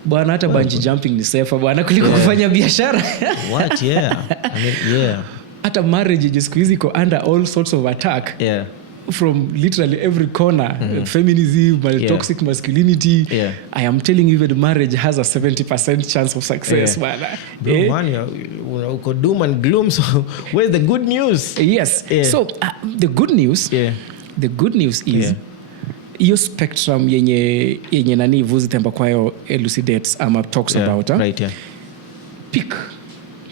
Bwana hata bungee jumping ni safer bwana kuliko kufanya biashara. What? Yeah. Hata marriage siku hizi iko under all sorts of attack. From literally every corner, feminism, toxic masculinity. I am telling you that marriage has a 70% chance of success, man. Man, you doom and gloom. So where's the good news? Yes. So the good news is your spectrum yenye nani Vuzi Tembakwayo elucidates talks about. Right.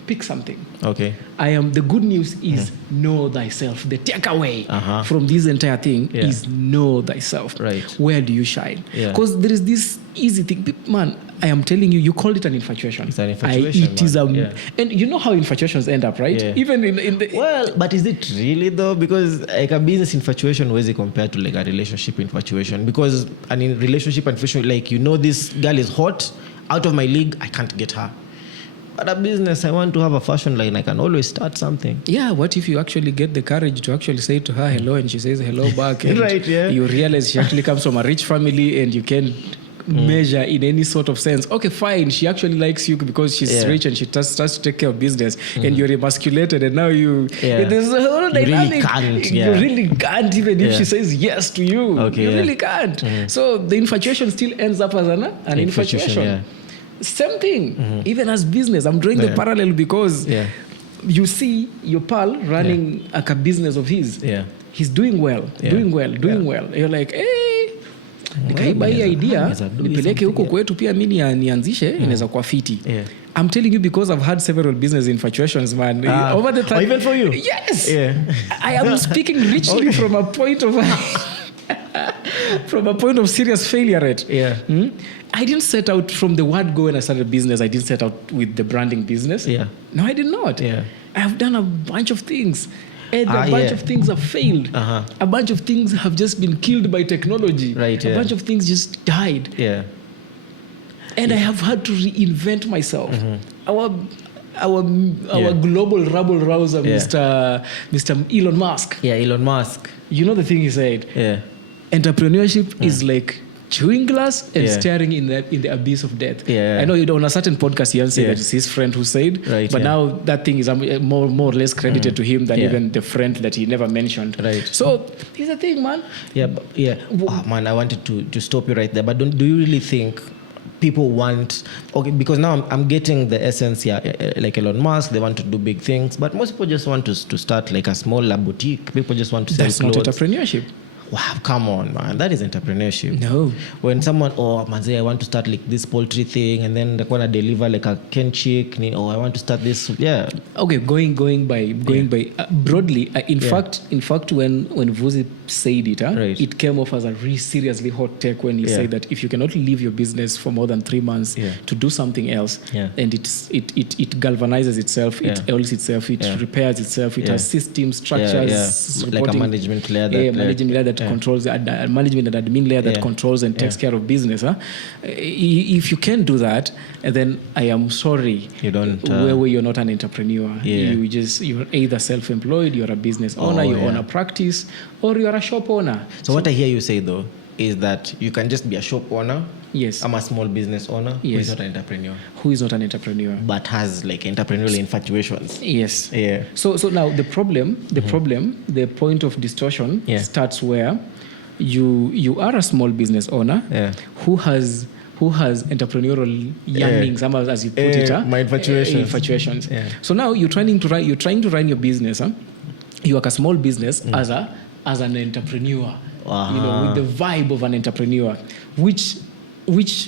Pick something. Okay. The good news is know thyself. The takeaway from this entire thing is know thyself. Right. Where do you shine? Because there is this easy thing. Man, I am telling you, you called it an infatuation. It's an infatuation. And you know how infatuations end up, right? Even in the... Well, but is it really though? Because like a business infatuation was compared to like a relationship infatuation. Because in relationship infatuation, like this girl is hot, out of my league, I can't get her. But a business, I want to have a fashion line. I can always start something. Yeah, what if you actually get the courage to actually say to her hello and she says hello back? And right, you realize she actually comes from a rich family and you can measure in any sort of sense. Okay, fine. She actually likes you because she's rich and she starts to take care of business and you're emasculated and now you... There's a whole dynamic. You really can't even if she says yes to you. Okay, you really can't. So the infatuation still ends up as an infatuation. Same thing, even as business. I'm drawing the parallel because you see your pal running a business of his. he's doing well. You're like, hey, nikaiba hii idea nipeleke huko kwetu pia mimi nianzishe inaweza kuwa fiti. I'm telling you because I've had several business infatuations, man. Over the time. Even for you? Yes. I am speaking richly from a point of serious failure rate. I didn't set out from the word go when I started business. I didn't set out with the branding business. No, I did not. I have done a bunch of things. And a bunch of things have failed. A bunch of things have just been killed by technology. A bunch of things just died. And I have had to reinvent myself. Our global rabble rouser, Mr. Elon Musk. Elon Musk. You know the thing he said? Entrepreneurship is like chewing glass and staring in the abyss of death. I know on a certain podcast he said that it's his friend who said, but now that thing is more or less credited to him than even the friend that he never mentioned. So here's the thing, man. Man, I wanted to stop you right there, but do you really think people want, because now I'm getting the essence here, like Elon Musk, they want to do big things, but most people just want to start like a small boutique. People just want to sell clothes. That's not entrepreneurship. Wow, come on, man. That is entrepreneurship. No. When someone, manze, I want to start like this poultry thing, and then they're going to deliver like a Ken chick, I want to start this. Okay, going by broadly. In fact, when Vuzi said it, it came off as a really seriously hot take when he said that if you cannot leave your business for more than 3 months to do something else, and it galvanizes itself, it oils itself, it repairs itself, it has systems, structures, like a management layer that controls the management and admin layer that controls and takes care of business. If you can't do that, then I am sorry. You don't. Where you're not an entrepreneur. You're either self-employed, you're a business owner, you own a practice, or you're a shop owner. So what I hear you say though is that you can just be a shop owner. Yes. I'm a small business owner who is not an entrepreneur. Who is not an entrepreneur. But has like entrepreneurial infatuations. Yes. So now the point of distortion starts where you are a small business owner who has entrepreneurial yearnings, as you put it. My infatuations. So now you're trying to run your business. You are a small business as an entrepreneur. With the vibe of an entrepreneur, which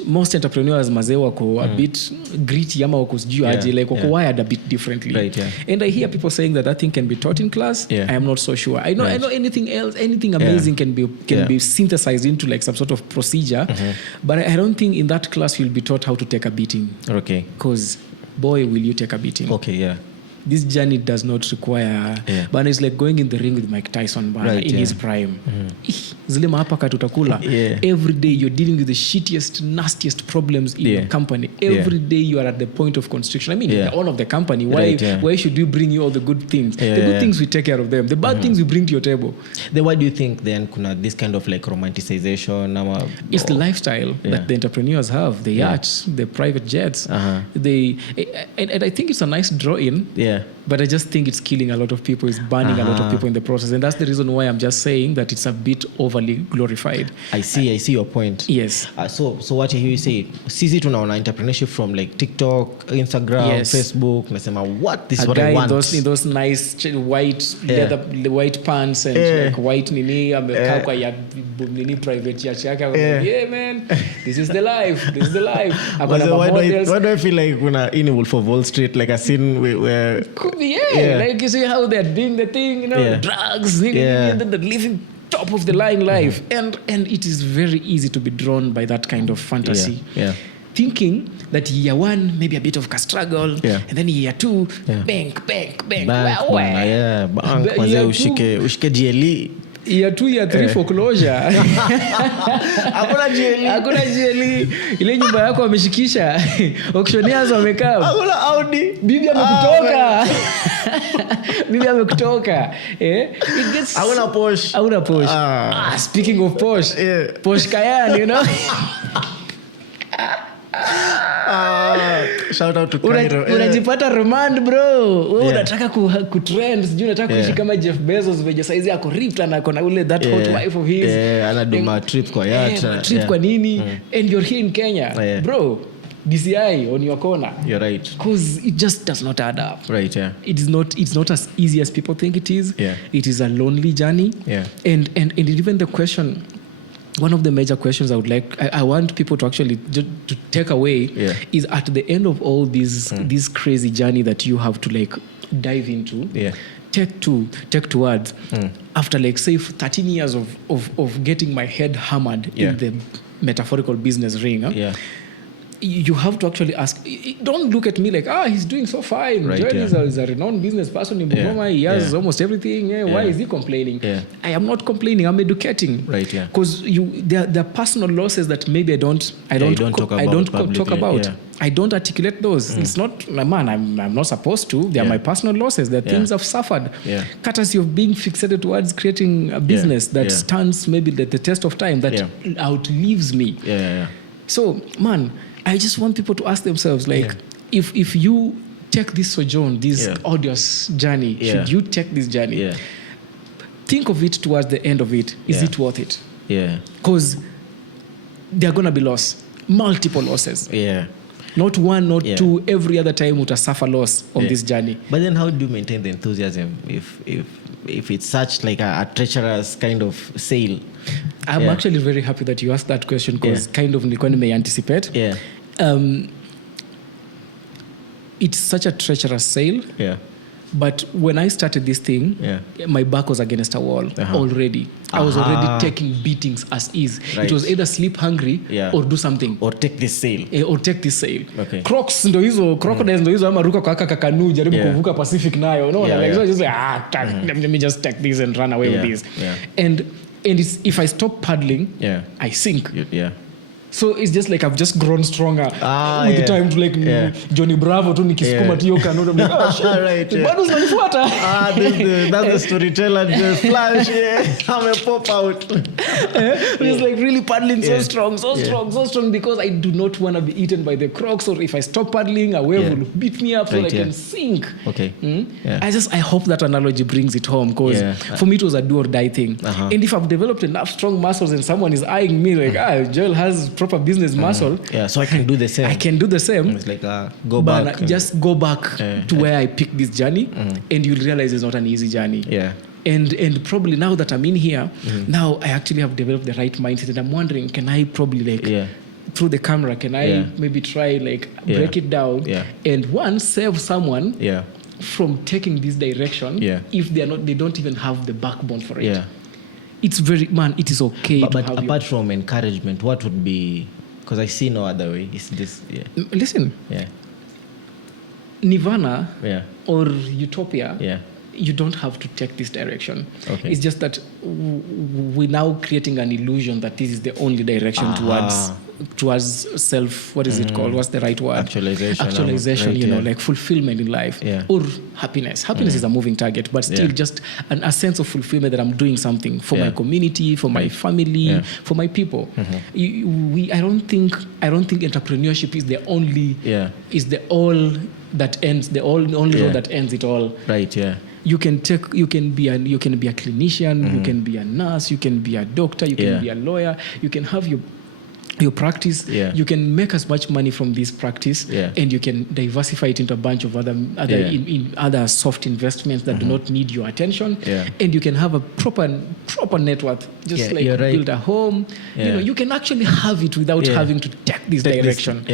most entrepreneurs mazee wako a bit gritty ama wako sijui aje, like wako wired a bit differently. And I hear people saying that thing can be taught in class. I am not so sure. I know anything else, anything amazing can be synthesized into like some sort of procedure, but I don't think in that class you'll be taught how to take a beating. Because boy, will you take a beating. This journey does not require but it's like going in the ring with Mike Tyson in his prime. Zile mahapaka tutakula. Every day you're dealing with the shittiest, nastiest problems in your company. Every day you are at the point of constriction. I mean, the owner of the company, why should you bring you all the good things? The good things, we take care of them. The bad things we bring to your table. Then why do you think then kuna this kind of like romanticization? It's the lifestyle that the entrepreneurs have. The yachts, the private jets. And I think it's a nice draw-in. But I just think it's killing a lot of people. It's burning a lot of people in the process. And that's the reason why I'm just saying that it's a bit overly glorified. I see your point. Yes. So what I hear you say, sisi tunaona entrepreneurship from like TikTok, Instagram, Facebook. Nasema, what? This is what I want. In those nice white leather, the white pants and like white nini, amekaa kwa ya nini private church yake. Yeah, man. This is the life. Why do I feel like when in Wolf of Wall Street, like a scene where could be, like you see how they're doing the thing, drugs, and then they're living top of the line life, and it is very easy to be drawn by that kind of fantasy. Thinking that year one maybe a bit of a struggle, and then year two, bank. Ushike GLE. Year 2, year 3 foreclosure. Hakuna GLE. Ile nyumba yako wameshikisha. Auctioneers wamekaa. Hakuna Audi. Bibi amekutoka. It gets Hakuna Porsche. Speaking of Porsche. Porsche Cayenne, Shout out to Cairo. Unajipata remand bro. Wewe unataka kutrend, sijui unataka kuishi kama Jeff Bezos venye size yako ripped na kona ule that hot wife of his. Anaduma trip kwa yacht. Trip kwa nini? And you're here in Kenya. Bro, DCI on your corner. You're right. Because it just does not add up. Right, yeah. It's not as easy as people think it is. Yeah. It is a lonely journey. Yeah. And even the question, one of the major questions I want people to actually to take away is at the end of all this crazy journey that you have to like dive into. Yeah. Take towards after like say 13 years of getting my head hammered in the metaphorical business ring. You have to actually ask, don't look at me like, he's doing so fine. Right, Joel is a renowned business person in Mukoma. He has almost everything. Why is he complaining? I am not complaining. I'm educating. Right, yeah. Because there are personal losses that maybe I don't talk about. I don't articulate those. It's not, man, I'm not supposed to. They are my personal losses. They're things I've suffered. Courtesy of being fixated towards creating a business that stands maybe the test of time, that outlives me. So, man, I just want people to ask themselves, like, if you take this sojourn, this arduous journey, should you take this journey? Think of it towards the end of it. Is it worth it? Because there are going to be multiple losses. Not one, not two. Every other time would suffer loss on this journey. But then how do you maintain the enthusiasm if it's such like a treacherous kind of sail? I'm actually very happy that you asked that question, because kind of Nikoni may anticipate. It's such a treacherous sail. But when I started this thing, my back was against a wall already. I was already taking beatings as is. It was either sleep hungry or do something. Or take this sail. Okay. Krox ndo hizo, crocodiles ndo hizo, ama ruka kwa kakanu, jaribu kuvuka Pacific nayo. No, so just like, let me just take this and run away with this. And if I stop paddling, I sink. So it's just like I've just grown stronger with the time to like Johnny Bravo tu nikisukuma tu hiyo canoe, I'm like, bado zinanifuata. That's the storyteller, the flash, I'm pop out. It's like really paddling so strong, because I do not want to be eaten by the Krox, or if I stop paddling, a wave will beat me up so I can sink. I hope that analogy brings it home, because for me it was a do or die thing. And if I've developed enough strong muscles and someone is eyeing me like, Joel has proper business muscle, so I can do the same. It's like go back. Just go back to where I picked this journey, and you'll realize it's not an easy journey. And probably now that I'm in here, now I actually have developed the right mindset, and I'm wondering, can I probably through the camera, can I maybe try break it down and save someone from taking this direction if they don't even have the backbone for it. It's it is okay to have apart from encouragement, what would be, because I see no other way, is this listen, Nirvana or Utopia, you don't have to take this direction. It's just that we're now creating an illusion that this is the only direction towards self, what is it called? What's the right word? Actualization, like fulfillment in life or happiness. Happiness is a moving target, but still just a sense of fulfillment that I'm doing something for my community, for my family, for my people. I don't think entrepreneurship is the only is the all that ends, the only road that ends it all. You can be a clinician, you can be a nurse, you can be a doctor, you can be a lawyer, you can have your practice, you can make as much money from this practice, and you can diversify it into a bunch of other soft investments that do not need your attention, and you can have a proper net worth, just build a home. You can actually have it without having to take this direction.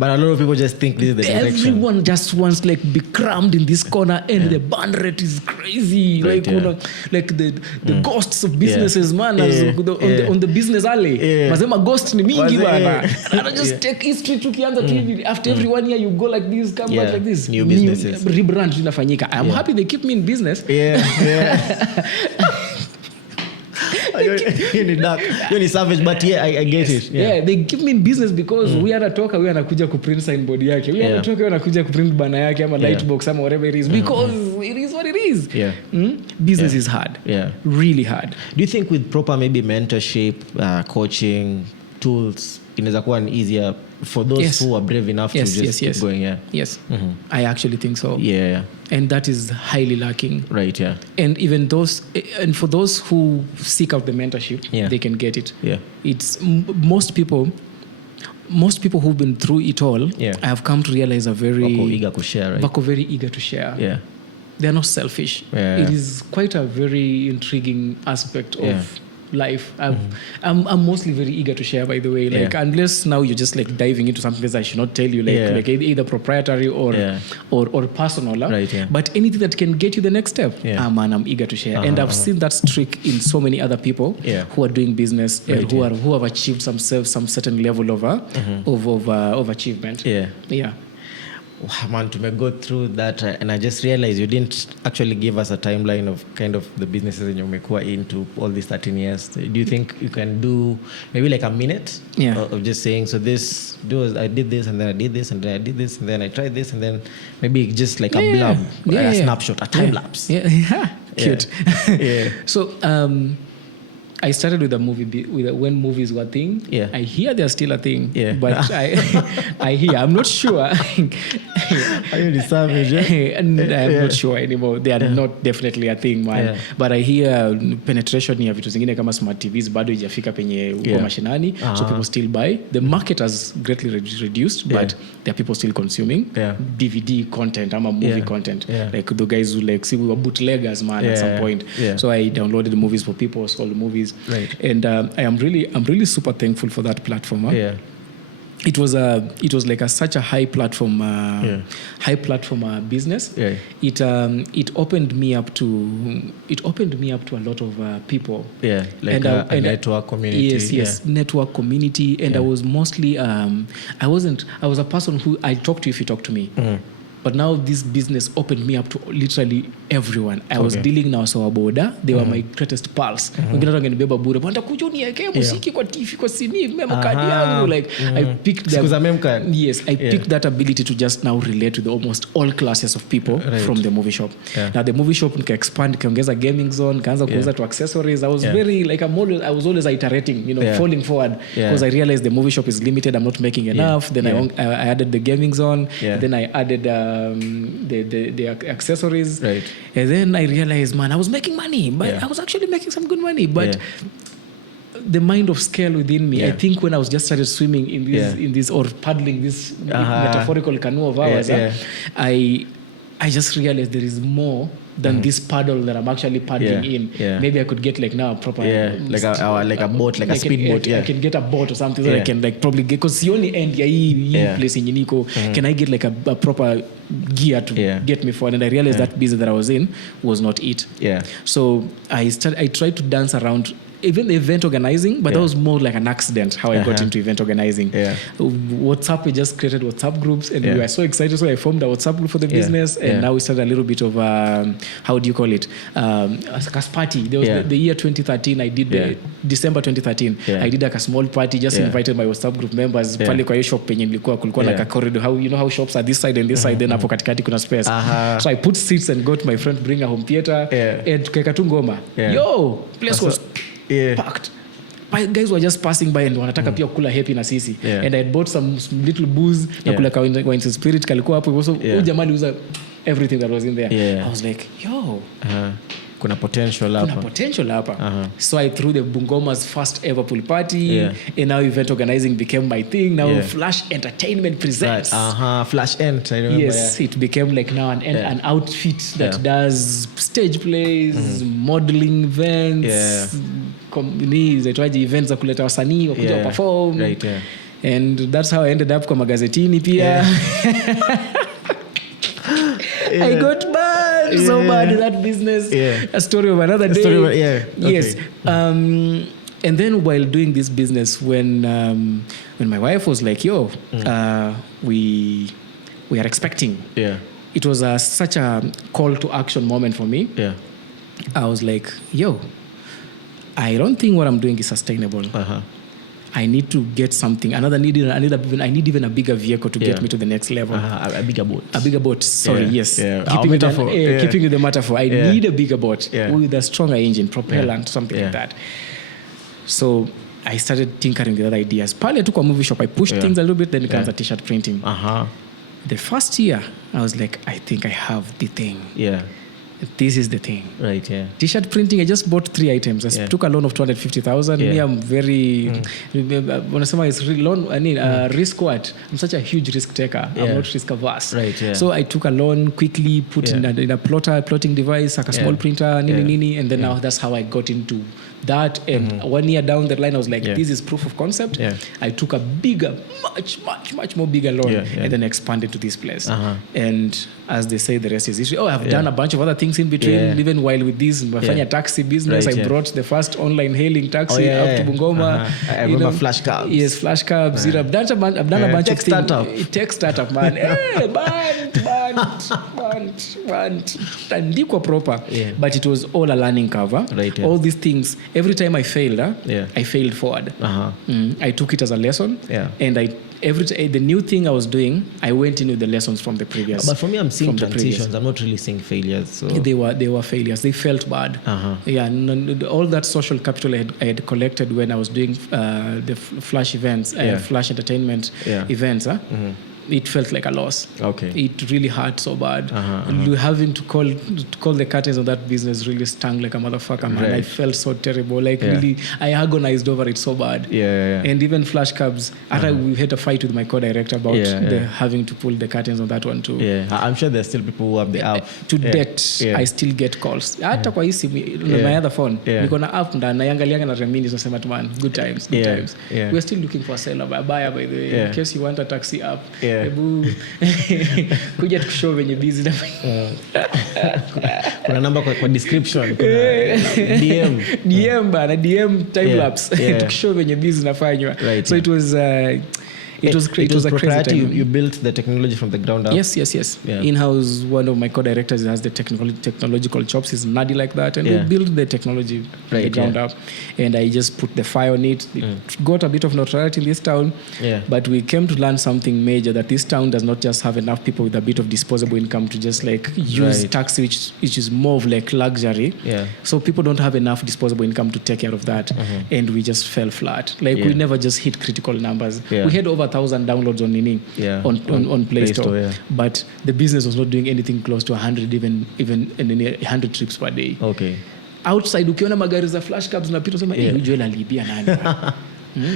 But a lot of people just think this is the direction. Everyone just wants be crammed in this corner, and the burn rate is crazy. The ghosts of businesses, man, on the business alley. Mazema ghost ni mingi bana. And just take history tukianza tu hivi. After every 1 year you go like this, come back like this. New businesses. Rebrand inafanyika. I'm happy they keep me in business. You're savage, but I get it. They keep me in business because we are talker, we anakuja kuprint signboard yake. We are talker, we anakuja kuprint banner yake ama lightbox ama whatever it is, because it is what it is. Business is hard. Really hard. Do you think with proper maybe mentorship, coaching, tools, inaweza kuwa easier for those who are brave enough to just keep going? Yes. I actually think so. And that is highly lacking. Right, And even for those who seek out the mentorship, they can get it. It's most people, most people who've been through it all, I have come to realize are very eager to share, right? Very eager to share. Yeah. They're not selfish. Yeah. It is quite a very intriguing aspect of life. I'm mostly very eager to share, by the way. Like unless now you're just like diving into something that I should not tell you, like either proprietary or personal. Right, yeah. But anything that can get you the next step, man, I'm eager to share. And I've seen that streak in so many other people who are doing business and who have achieved some certain level of achievement. Yeah. Wow, man, to go through that, and I just realized you didn't actually give us a timeline of kind of the businesses in umekuwa into all these 13 years. Do you think you can do maybe like a minute of just saying, so I did this, and then I did this, and then I did this, and then I tried this, and then maybe just like a blurb, a snapshot, a time lapse. Cute. So I started with a movie when movies were a thing. I hear they're still a thing, but I hear, I'm not sure. Are you savage? And I'm not sure anymore. They are not definitely a thing, man. But I hear penetration ya vitu zingine kama smart TVs bado haijafika penye uko mashinani, so people still buy. The market has greatly reduced, but there are people still consuming DVD content ama movie content. Like the guys who like, see, we were bootleggers, man, at some point. So I downloaded the movies for people, sold the movies. Right. And I'm really super thankful for that platform. It was like such a high platform business. It opened me up to a lot of people. Like a network community. Yes, network community. And I was mostly I was a person who I talk to if you talk to me. But now this business opened me up to literally everyone. I was dealing now so boda. They were my greatest pals. Wengine wangenibeba bure. Bwana kuja uniwekee muziki kwa TV kwa sini memo kadi yangu. Like I picked I picked that ability to just now relate with almost all classes of people from the movie shop. Now the movie shop nika expand, nikaongeza gaming zone, kaanza kuuza to accessories. I was very like I was always iterating, falling forward because I realized the movie shop is limited. I'm not making enough. Then I added the gaming zone. Then I added the accessories, and then I realized, man, I was making money, but I was actually making some good money. But the mind of scale within me, I think when I was just started swimming in this or paddling this metaphorical canoe of ours, I just realized there is more than this paddle that I'm actually paddling in. Maybe I could get like now a proper like a boat, like a speedboat. I can get a boat or something that I can like probably get, because the only end place in Niko, can I get like a proper gear to get me forward? And I realized that business that I was in was not it. So I tried to dance around even event organizing, but that was more like an accident how I got into event organizing. WhatsApp, we just created WhatsApp groups, and we were so excited, so I formed a WhatsApp group for the business, and now we started a little bit of how do you call it, a party. There was the year 2013. I did December 2013. I did like a small party, just invited my WhatsApp group members. Pale kwa hiyo shop penye nilikuwa kulikuwa like a corridor, how shops are this side and this side, then hapo katikati kuna space. So I put seats and got my friend bring a home theater, and tukaeka tu ngoma. Yo, place was packed. Guys were just passing by and wanataka pia kula happy na sisi. And I had bought some little booze na kula wine spirit kalikuwa hapo. So jamani was everything that was in there. I was like, yo, kuna potential hapa. So I threw the Bungoma's first ever pool party, and now event organizing became my thing. Now Flash Entertainment presents. Flash Ent, I remember. Yes, it became like now an outfit that does stage plays, modeling events, events za kuleta wasanii wakuja perform. And that's how I ended up kwa magazetini pia. I got bad, so bad in that business. A story of another day. Yes. And then while doing this business, when my wife was like, yo, we are expecting. It was such a call to action moment for me. I was like, yo, I don't think what I'm doing is sustainable. I need to get something. I need even a bigger vehicle to get me to the next level. A bigger boat. A bigger boat. Sorry, yes. Keeping with the metaphor. I need a bigger boat with a stronger engine, propellant, something like that. So I started tinkering with other ideas. Pale tu kwa movie shop, I pushed things a little bit, then it comes t-shirt printing. The first year, I was like, I think I have the thing. this is the thing. Right, yeah. T-shirt printing, I just bought 3 items. I took a loan of 250,000. Me, I'm very, risk what? I'm such a huge risk taker. I'm not risk averse. Right, yeah. So I took a loan, quickly put in a plotting device, like a small printer, and then now that's how I got into that. And 1 year down the line, I was like, this is proof of concept. I took a bigger, much more bigger loan, and then expanded to this place. And as they say, the rest is history. I've done a bunch of other things in between, even while with this Mafanya taxi business. Right, I brought the first online hailing taxi up to Bungoma. I remember Flash Cabs. Yes, Flash Cabs. I've done a bunch of things. Tech startup, man. Band. Andikwa proper. But it was all a learning curve. Right, all these things, every time I failed, I failed forward. I took it as a lesson. And the new thing I was doing, I went in with the lessons from the previous. But for me, I'm seeing transitions. I'm not really seeing failures. So. They were failures. They felt bad. All that social capital I had collected when I was doing the flash events, flash entertainment events. It felt like a loss. Okay. It really hurt so bad. Having to call the curtains of that business really stung like a motherfucker, man. Right. I felt so terrible. Like really, I agonized over it so bad. And even Flash Cabs, we had a fight with my co-director about having to pull the curtains on that one too. I'm sure there's still people who have the app. To date, I still get calls. Hata kwa hisi, my other phone, niko na app na naangalianga na reminders nasema tu man, good times. We're still looking for a seller, a buyer by the way, in case you want a taxi app. Kuja tukushow venye busy na kuna namba kwa description, kuna DM Time Lapse tukushow venye busy nafanywa. So it was it was great. It was a crazy time. You built the technology from the ground up? Yes. Yeah. In-house, one of my co-directors has the technological chops. He's nerdy like that. And we built the technology from the ground up. And I just put the fire on it. It got a bit of notoriety in this town. But we came to learn something major, that this town does not just have enough people with a bit of disposable income to just like use taxi, which is more of like luxury. So people don't have enough disposable income to take care of that. And we just fell flat. Like we never just hit critical numbers. We had over 1,000 downloads on Nini, on Play Store. But the business was not doing anything close to 100, even 100 trips per day. Okay. Outside, ukiona magari za Flash Cabs na pito sema Joel alibia nani.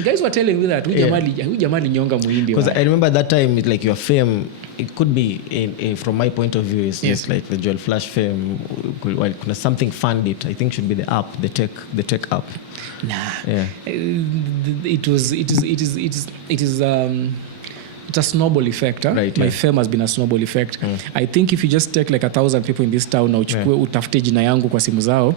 Guys were telling me that huyu jamani nyonga muhindi. Because I remember that time, like your fame, it could be from my point of view, it's just like the Joel Flash fame. Could something fund it? I think should be the app, the tech app. It's a snowball effect. My fame has been a snowball effect. I think if you just take like 1,000 people in this town na uchukue utafute jina yangu kwa simu zao,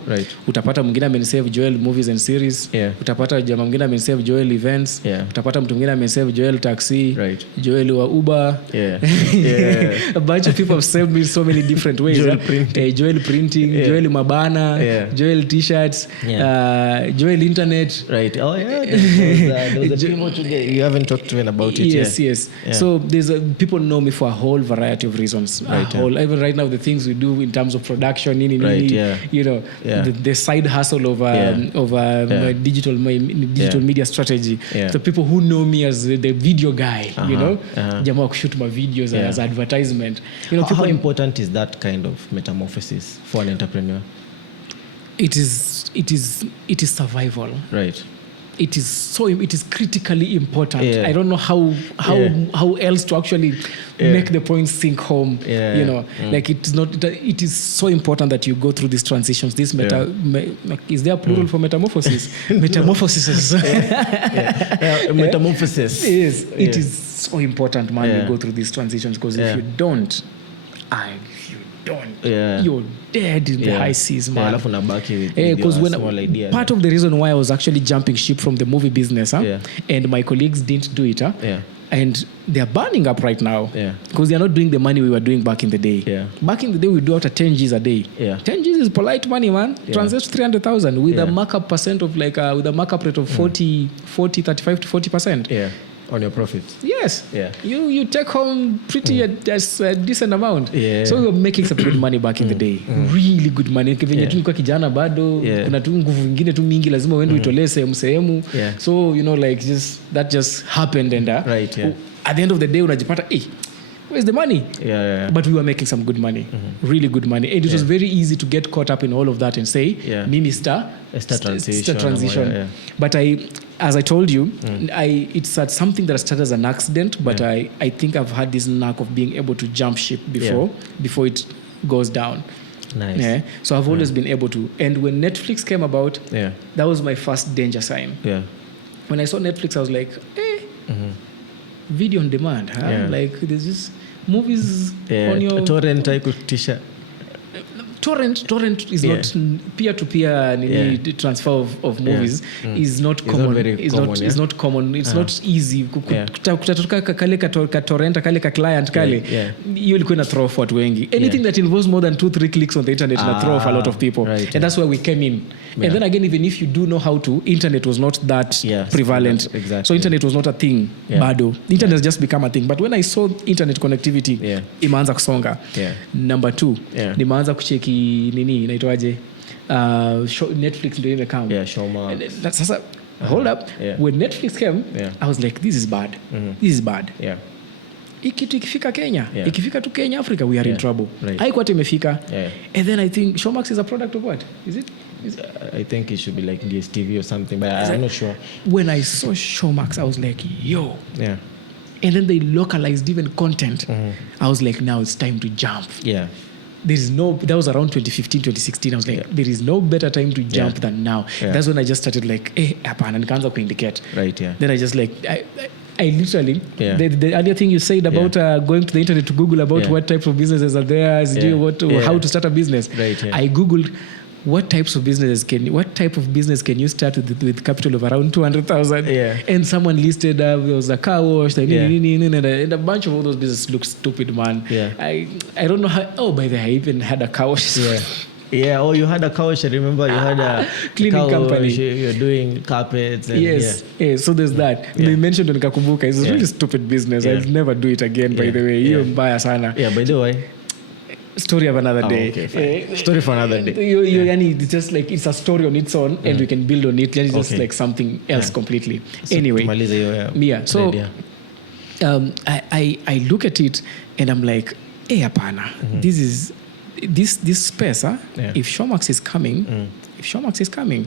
utapata mwingine amenisave Joel Movies and Series, utapata jamaa mwingine amenisave Joel Events, utapata mtu mwingine amenisave Joel Taxi, Joel wa Uber. A bunch of people have saved me so many different ways. Joel Printing, Joel Mabana, Joel T-shirts, Joel Internet. Right. Oh yeah. There was a people today. You haven't talked to me about it. Yes. Yeah. So there's people know me for a whole variety of reasons. Even right now, the things we do in terms of production, the side hustle of digital media strategy. So people who know me as the video guy, jamaa kushoot my videos as advertisement. How important is that kind of metamorphosis for an entrepreneur? It is survival. Right. It is critically important. I don't know how else to actually make the point sink home. Like it is so important that you go through these transitions. This is there a plural for metamorphosis? Metamorphosis. Metamorphosis. It is so important, man. You go through these transitions, because if you don't, you're dead in the high seas, man. Because part of the reason why I was actually jumping ship from the movie business, and my colleagues didn't do it, and they're burning up right now, because they're not doing the money we were doing back in the day. Back in the day, we do out 10 G's a day. 10 G's is polite money, man. Translates to 300,000 with a markup percent of with a markup rate of 35 to 40%. On your profits. Yes. You take home pretty a decent amount. So we were making some good money back in the day. Really good money. Venye tulikuwa kijana bado, kuna tu nguvu nyingine tu mingi lazima uende uitolee sehemu. So that just happened, and at the end of the day unajipata where's the money? But we were making some good money, really good money, and it was very easy to get caught up in all of that and say, Mimi star transition. But as I told you, it's something that started as an accident, but I think I've had this knack of being able to jump ship before it goes down. Nice. Yeah. So I've always been able to. And when Netflix came about, that was my first danger sign. Yeah. When I saw Netflix, I was like, video on demand, huh? Like there's just movies on your torrent t-shirt. Torrent is not peer-to-peer transfer of movies is not common. It's not common. It's not easy. Kutatoka kale ka torrent kale ka client kale. You ilikuwa na throw off watu wengi. Anything that involves more than 2-3 clicks on the internet na throw off a lot of people. Right, and that's where we came in. And then again, even if you do know how to, internet was not that prevalent. Exactly. So internet was not a thing. Bado. The internet has just become a thing. But when I saw internet connectivity, imeanza kusonga. Number 2, nimeanza kucheki nini inaitwaje Netflix ndio imekama sasa hold up when Netflix came I was like this is bad ikitu ikifika Kenya ikifika tu Kenya Africa we are in trouble haikuwa imefika and then I think Showmax is a product of what is it I think it should be like DSTV or something but I'm not sure. When I saw Showmax I was like yo and then they localized even content I was like now it's time to jump. That was around 2015, 2016. I was like, there is no better time to jump than now. That's when I just started like, hapana, nikaanza kuindicate. Right, Then I just like, I literally, the other thing you said about going to the internet to Google about what types of businesses are there, how to start a business. Right, I Googled what type of business can you start with capital of around 200,000 and someone listed there was a car wash and a bunch of all those businesses look stupid, man. I don't know how by the way I even had a car wash. You had a car wash. I remember you had a cleaning company. You're doing carpets. And so there's that. You mentioned on Kakumbuka. It's a really stupid business. I'll never do it again, by the way. You're mbaya sana. By the way. Story of another day. Okay, story for another day. It's just like it's a story on its own and we can build on it. It's just like something else completely. So anyway, so I look at it and I'm like, apana, this space, if Showmax is coming,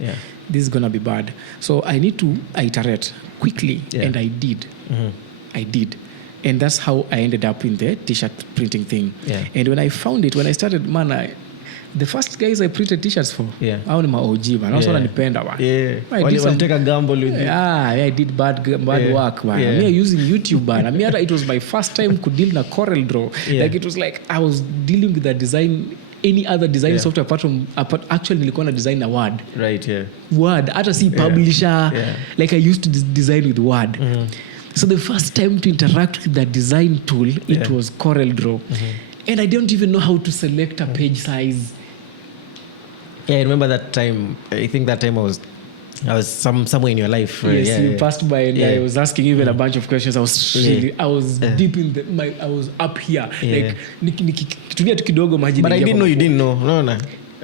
this is gonna be bad. So I need to iterate quickly, and I did. And that's how I ended up in the t-shirt printing thing. And when I found it, when I started, the first guys I printed t-shirts for, hao ni ma-OG, man. Also wananipenda, man. Take a gamble with you. I did bad work, man. Me using YouTube, man. It was my first time to deal na Corel Draw. Like it was like I was dealing with the design, any other design software apart actually nilikuwa na design na Word. Word, hata si publisher. Like I used to design with Word. So the first time to interact with that design tool, it was Corel Draw. And I don't even know how to select a page size. I remember that time. I think that time I was somewhere in your life. You passed by and I was asking even a bunch of questions. I was deep in I was up here. Like nikitumia tu kidogo maji. But I didn't know you didn't know. No.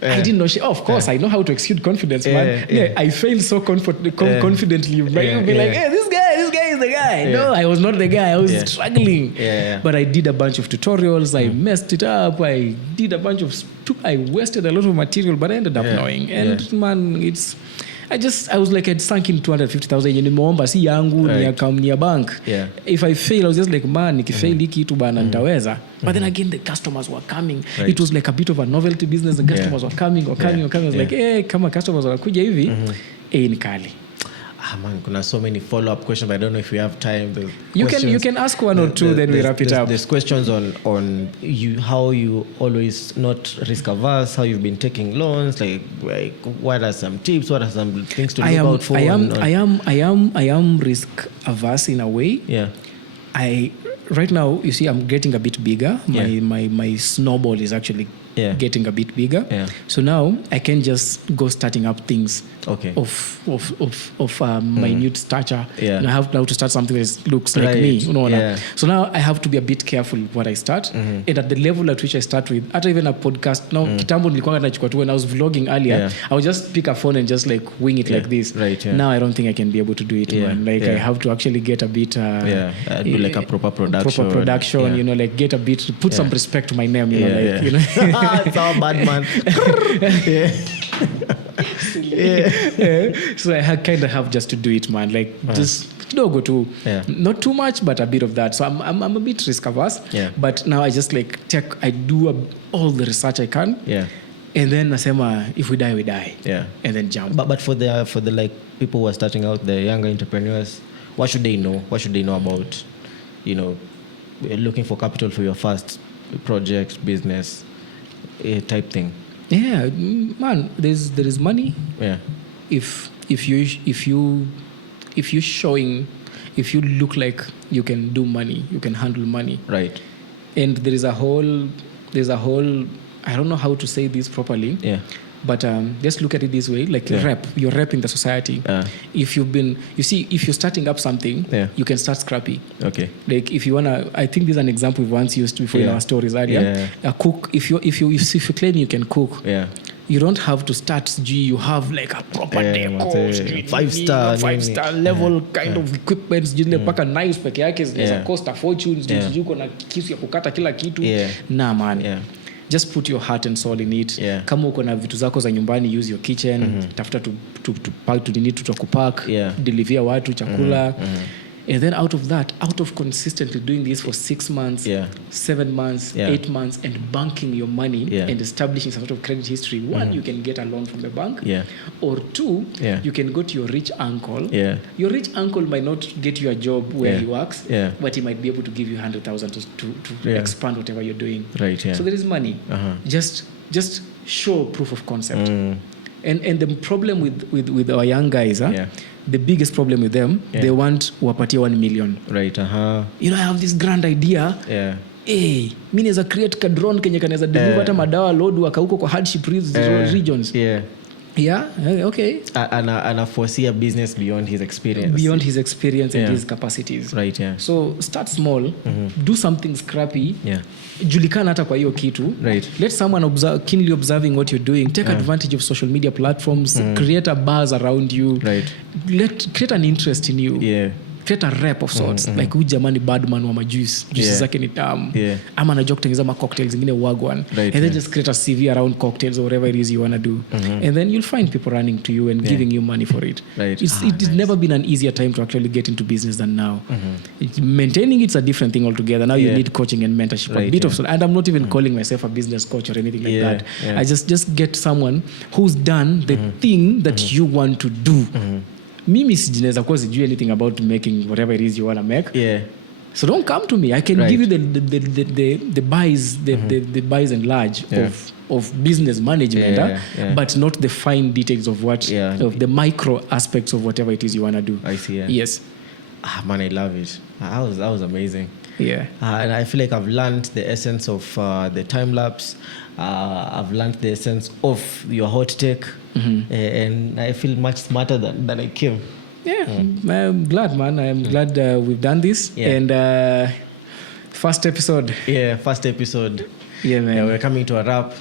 I didn't know. Of course, I know how to exude confidence, man. I failed so confidently. You'll be like, hey, this guy is the guy. No, I was not the guy. I was struggling. But I did a bunch of tutorials. I messed it up. I did a bunch of... I wasted a lot of material, but I ended up knowing. And man, it's... I was like, I'd sunk in 250,000 nimeomba si yangu ni ya bank. If I fail, I was just like, man, nikifail hiki kitu bana nitaweza. But then again, the customers were coming. It was like a bit of a novelty business. The customers were coming. I was like, kama customers wanakuja hivi, ni kali. Man, kuna so many follow-up questions, but I don't know if we have time. You can ask one or two, then we wrap it up. There's questions on you, how you always not risk averse, how you've been taking loans, like what are some tips, what are some things to look out for? I am risk averse in a way. Right now, you see, I'm getting a bit bigger. My snowball is actually getting a bit bigger. So now I can just go starting up things of minute stature. And I have now to start something that looks like me. So now I have to be a bit careful what I start. And at the level at which I start with, at even a podcast. Now, kitambo nilikuwa nachukua tu when I was vlogging earlier, I would just pick a phone and just like wing it like this. Now I don't think I can be able to do it. I have to actually get a bit do like a proper production. You know, like get a bit, put some respect to my name, you know, like, you know. It's all bad, man. So I kind of have just to do it, man. Like just go to not too much, but a bit of that. So I'm a bit risk averse. But now I just like I do all the research I can. And then nasema, if we die, we die. And then jump. But for the like people who are starting out, the younger entrepreneurs, what should they know? What should they know about, you know, looking for capital for your first project, business, type thing? Yeah, man, there is money. If you look like you can do money, you can handle money. Right. And there's a whole I don't know how to say this properly. But just look at it this way, like you're repping the society. If you're starting up something, you can start scrappy. Okay. Like if you wanna, I think this is an example we've once used before in our stories earlier. A cook, if you claim you can cook, you don't have to start you have like a proper decor, 5-star level kind of equipment, paka knives peke yake zinaweza cost a fortune, uko na kisu ya kukata kila kitu. Nah, man. Just put your heart and soul in it. Kama uko na vitu zako za nyumbani, use your kitchen. Tafuta to kupack, deliver watu chakula. And then out of consistently doing this for 6 months, 7 months, 8 months, and banking your money and establishing some sort of credit history, one, you can get a loan from the bank, or two, you can go to your rich uncle. Your rich uncle might not get you a job where he works, but he might be able to give you 100,000 to expand whatever you're doing. Right. So there is money. Just show proof of concept. And the problem with our young guys, the biggest problem with them, they want wapatia 1 million. Right. You know, I have this grand idea. Hey, mi naweza create ka drone kenye kanaweza deliver hata madawa load waka huko kwa hardship regions. Okay. And I foresee a business beyond his experience. And his capacities. Right. So start small, do something scrappy. Julikana hata kwa hiyo kitu. Right. Let someone keenly observing what you're doing. Take advantage of social media platforms. Create a buzz around you. Right. Create an interest in you. Create a rep of sorts. Like huyu jamani badman wa majuice zake ni tamu. Ama anajua kutengeneza ma cocktails zingine wagwan. And then just create a CV around cocktails or whatever it is you want to do. And then you'll find people running to you and giving you money for it. It's never been an easier time to actually get into business than now. Maintaining it's a different thing altogether. Now you need coaching and mentorship. A bit of and I'm not even calling myself a business coach or anything like that. I just get someone who's done the thing that you want to do. Mimi sijinaweza kuwa sijui anything about making whatever it is you want to make. So don't come to me. I can give you the buys and large of business management, but not the fine details of what of the micro aspects of whatever it is you want to do. I see. Yes. Man, I love it. That was amazing. And I feel like I've learned the essence of the time lapse. I've learned the essence of your hot take. And I feel much smarter than I came. I'm glad, man. I'm glad we've done this. And first episode. Man. We're coming to a wrap.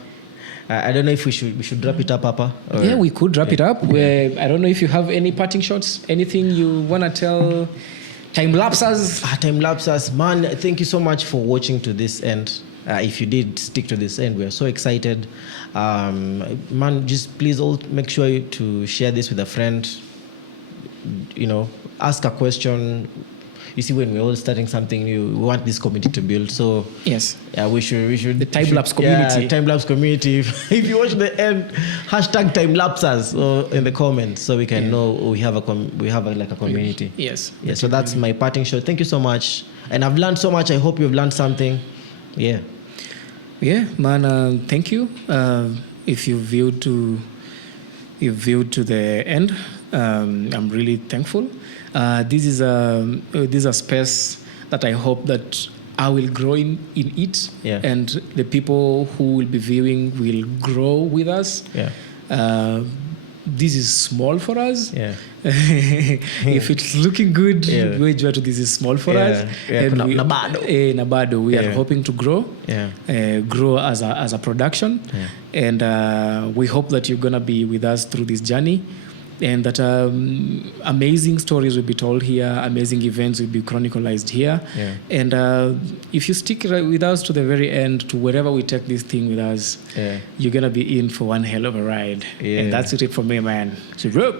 I don't know if we should wrap it up, Papa. We could wrap it up. I don't know if you have any parting shots, anything you want to tell time lapsers. Time lapsers, man. Thank you so much for watching to this end. If you did stick to this end, we are so excited. Man, just please all make sure to share this with a friend. You know, ask a question. You see, when we're all starting something new, we want this community to build. So yes, we should the time lapse community. Time lapse community. If you watch the end, hashtag time lapsers in the comments, so we can know we have a community. Yes. So that's my parting shot. Thank you so much, and I've learned so much. I hope you've learned something. Man. Thank you. If you viewed to the end, I'm really thankful. This is a space that I hope that I will grow in it, and the people who will be viewing will grow with us. This is small for us. If it's looking good, this is small for us. And Nabado, we are hoping to grow, grow as a production, and we hope that you're gonna be with us through this journey, and that amazing stories will be told here, amazing events will be chronicled here, and if you stick with us to the very end, to wherever we take this thing with us, you're gonna be in for one hell of a ride. And that's it for me, man. It's a wrap.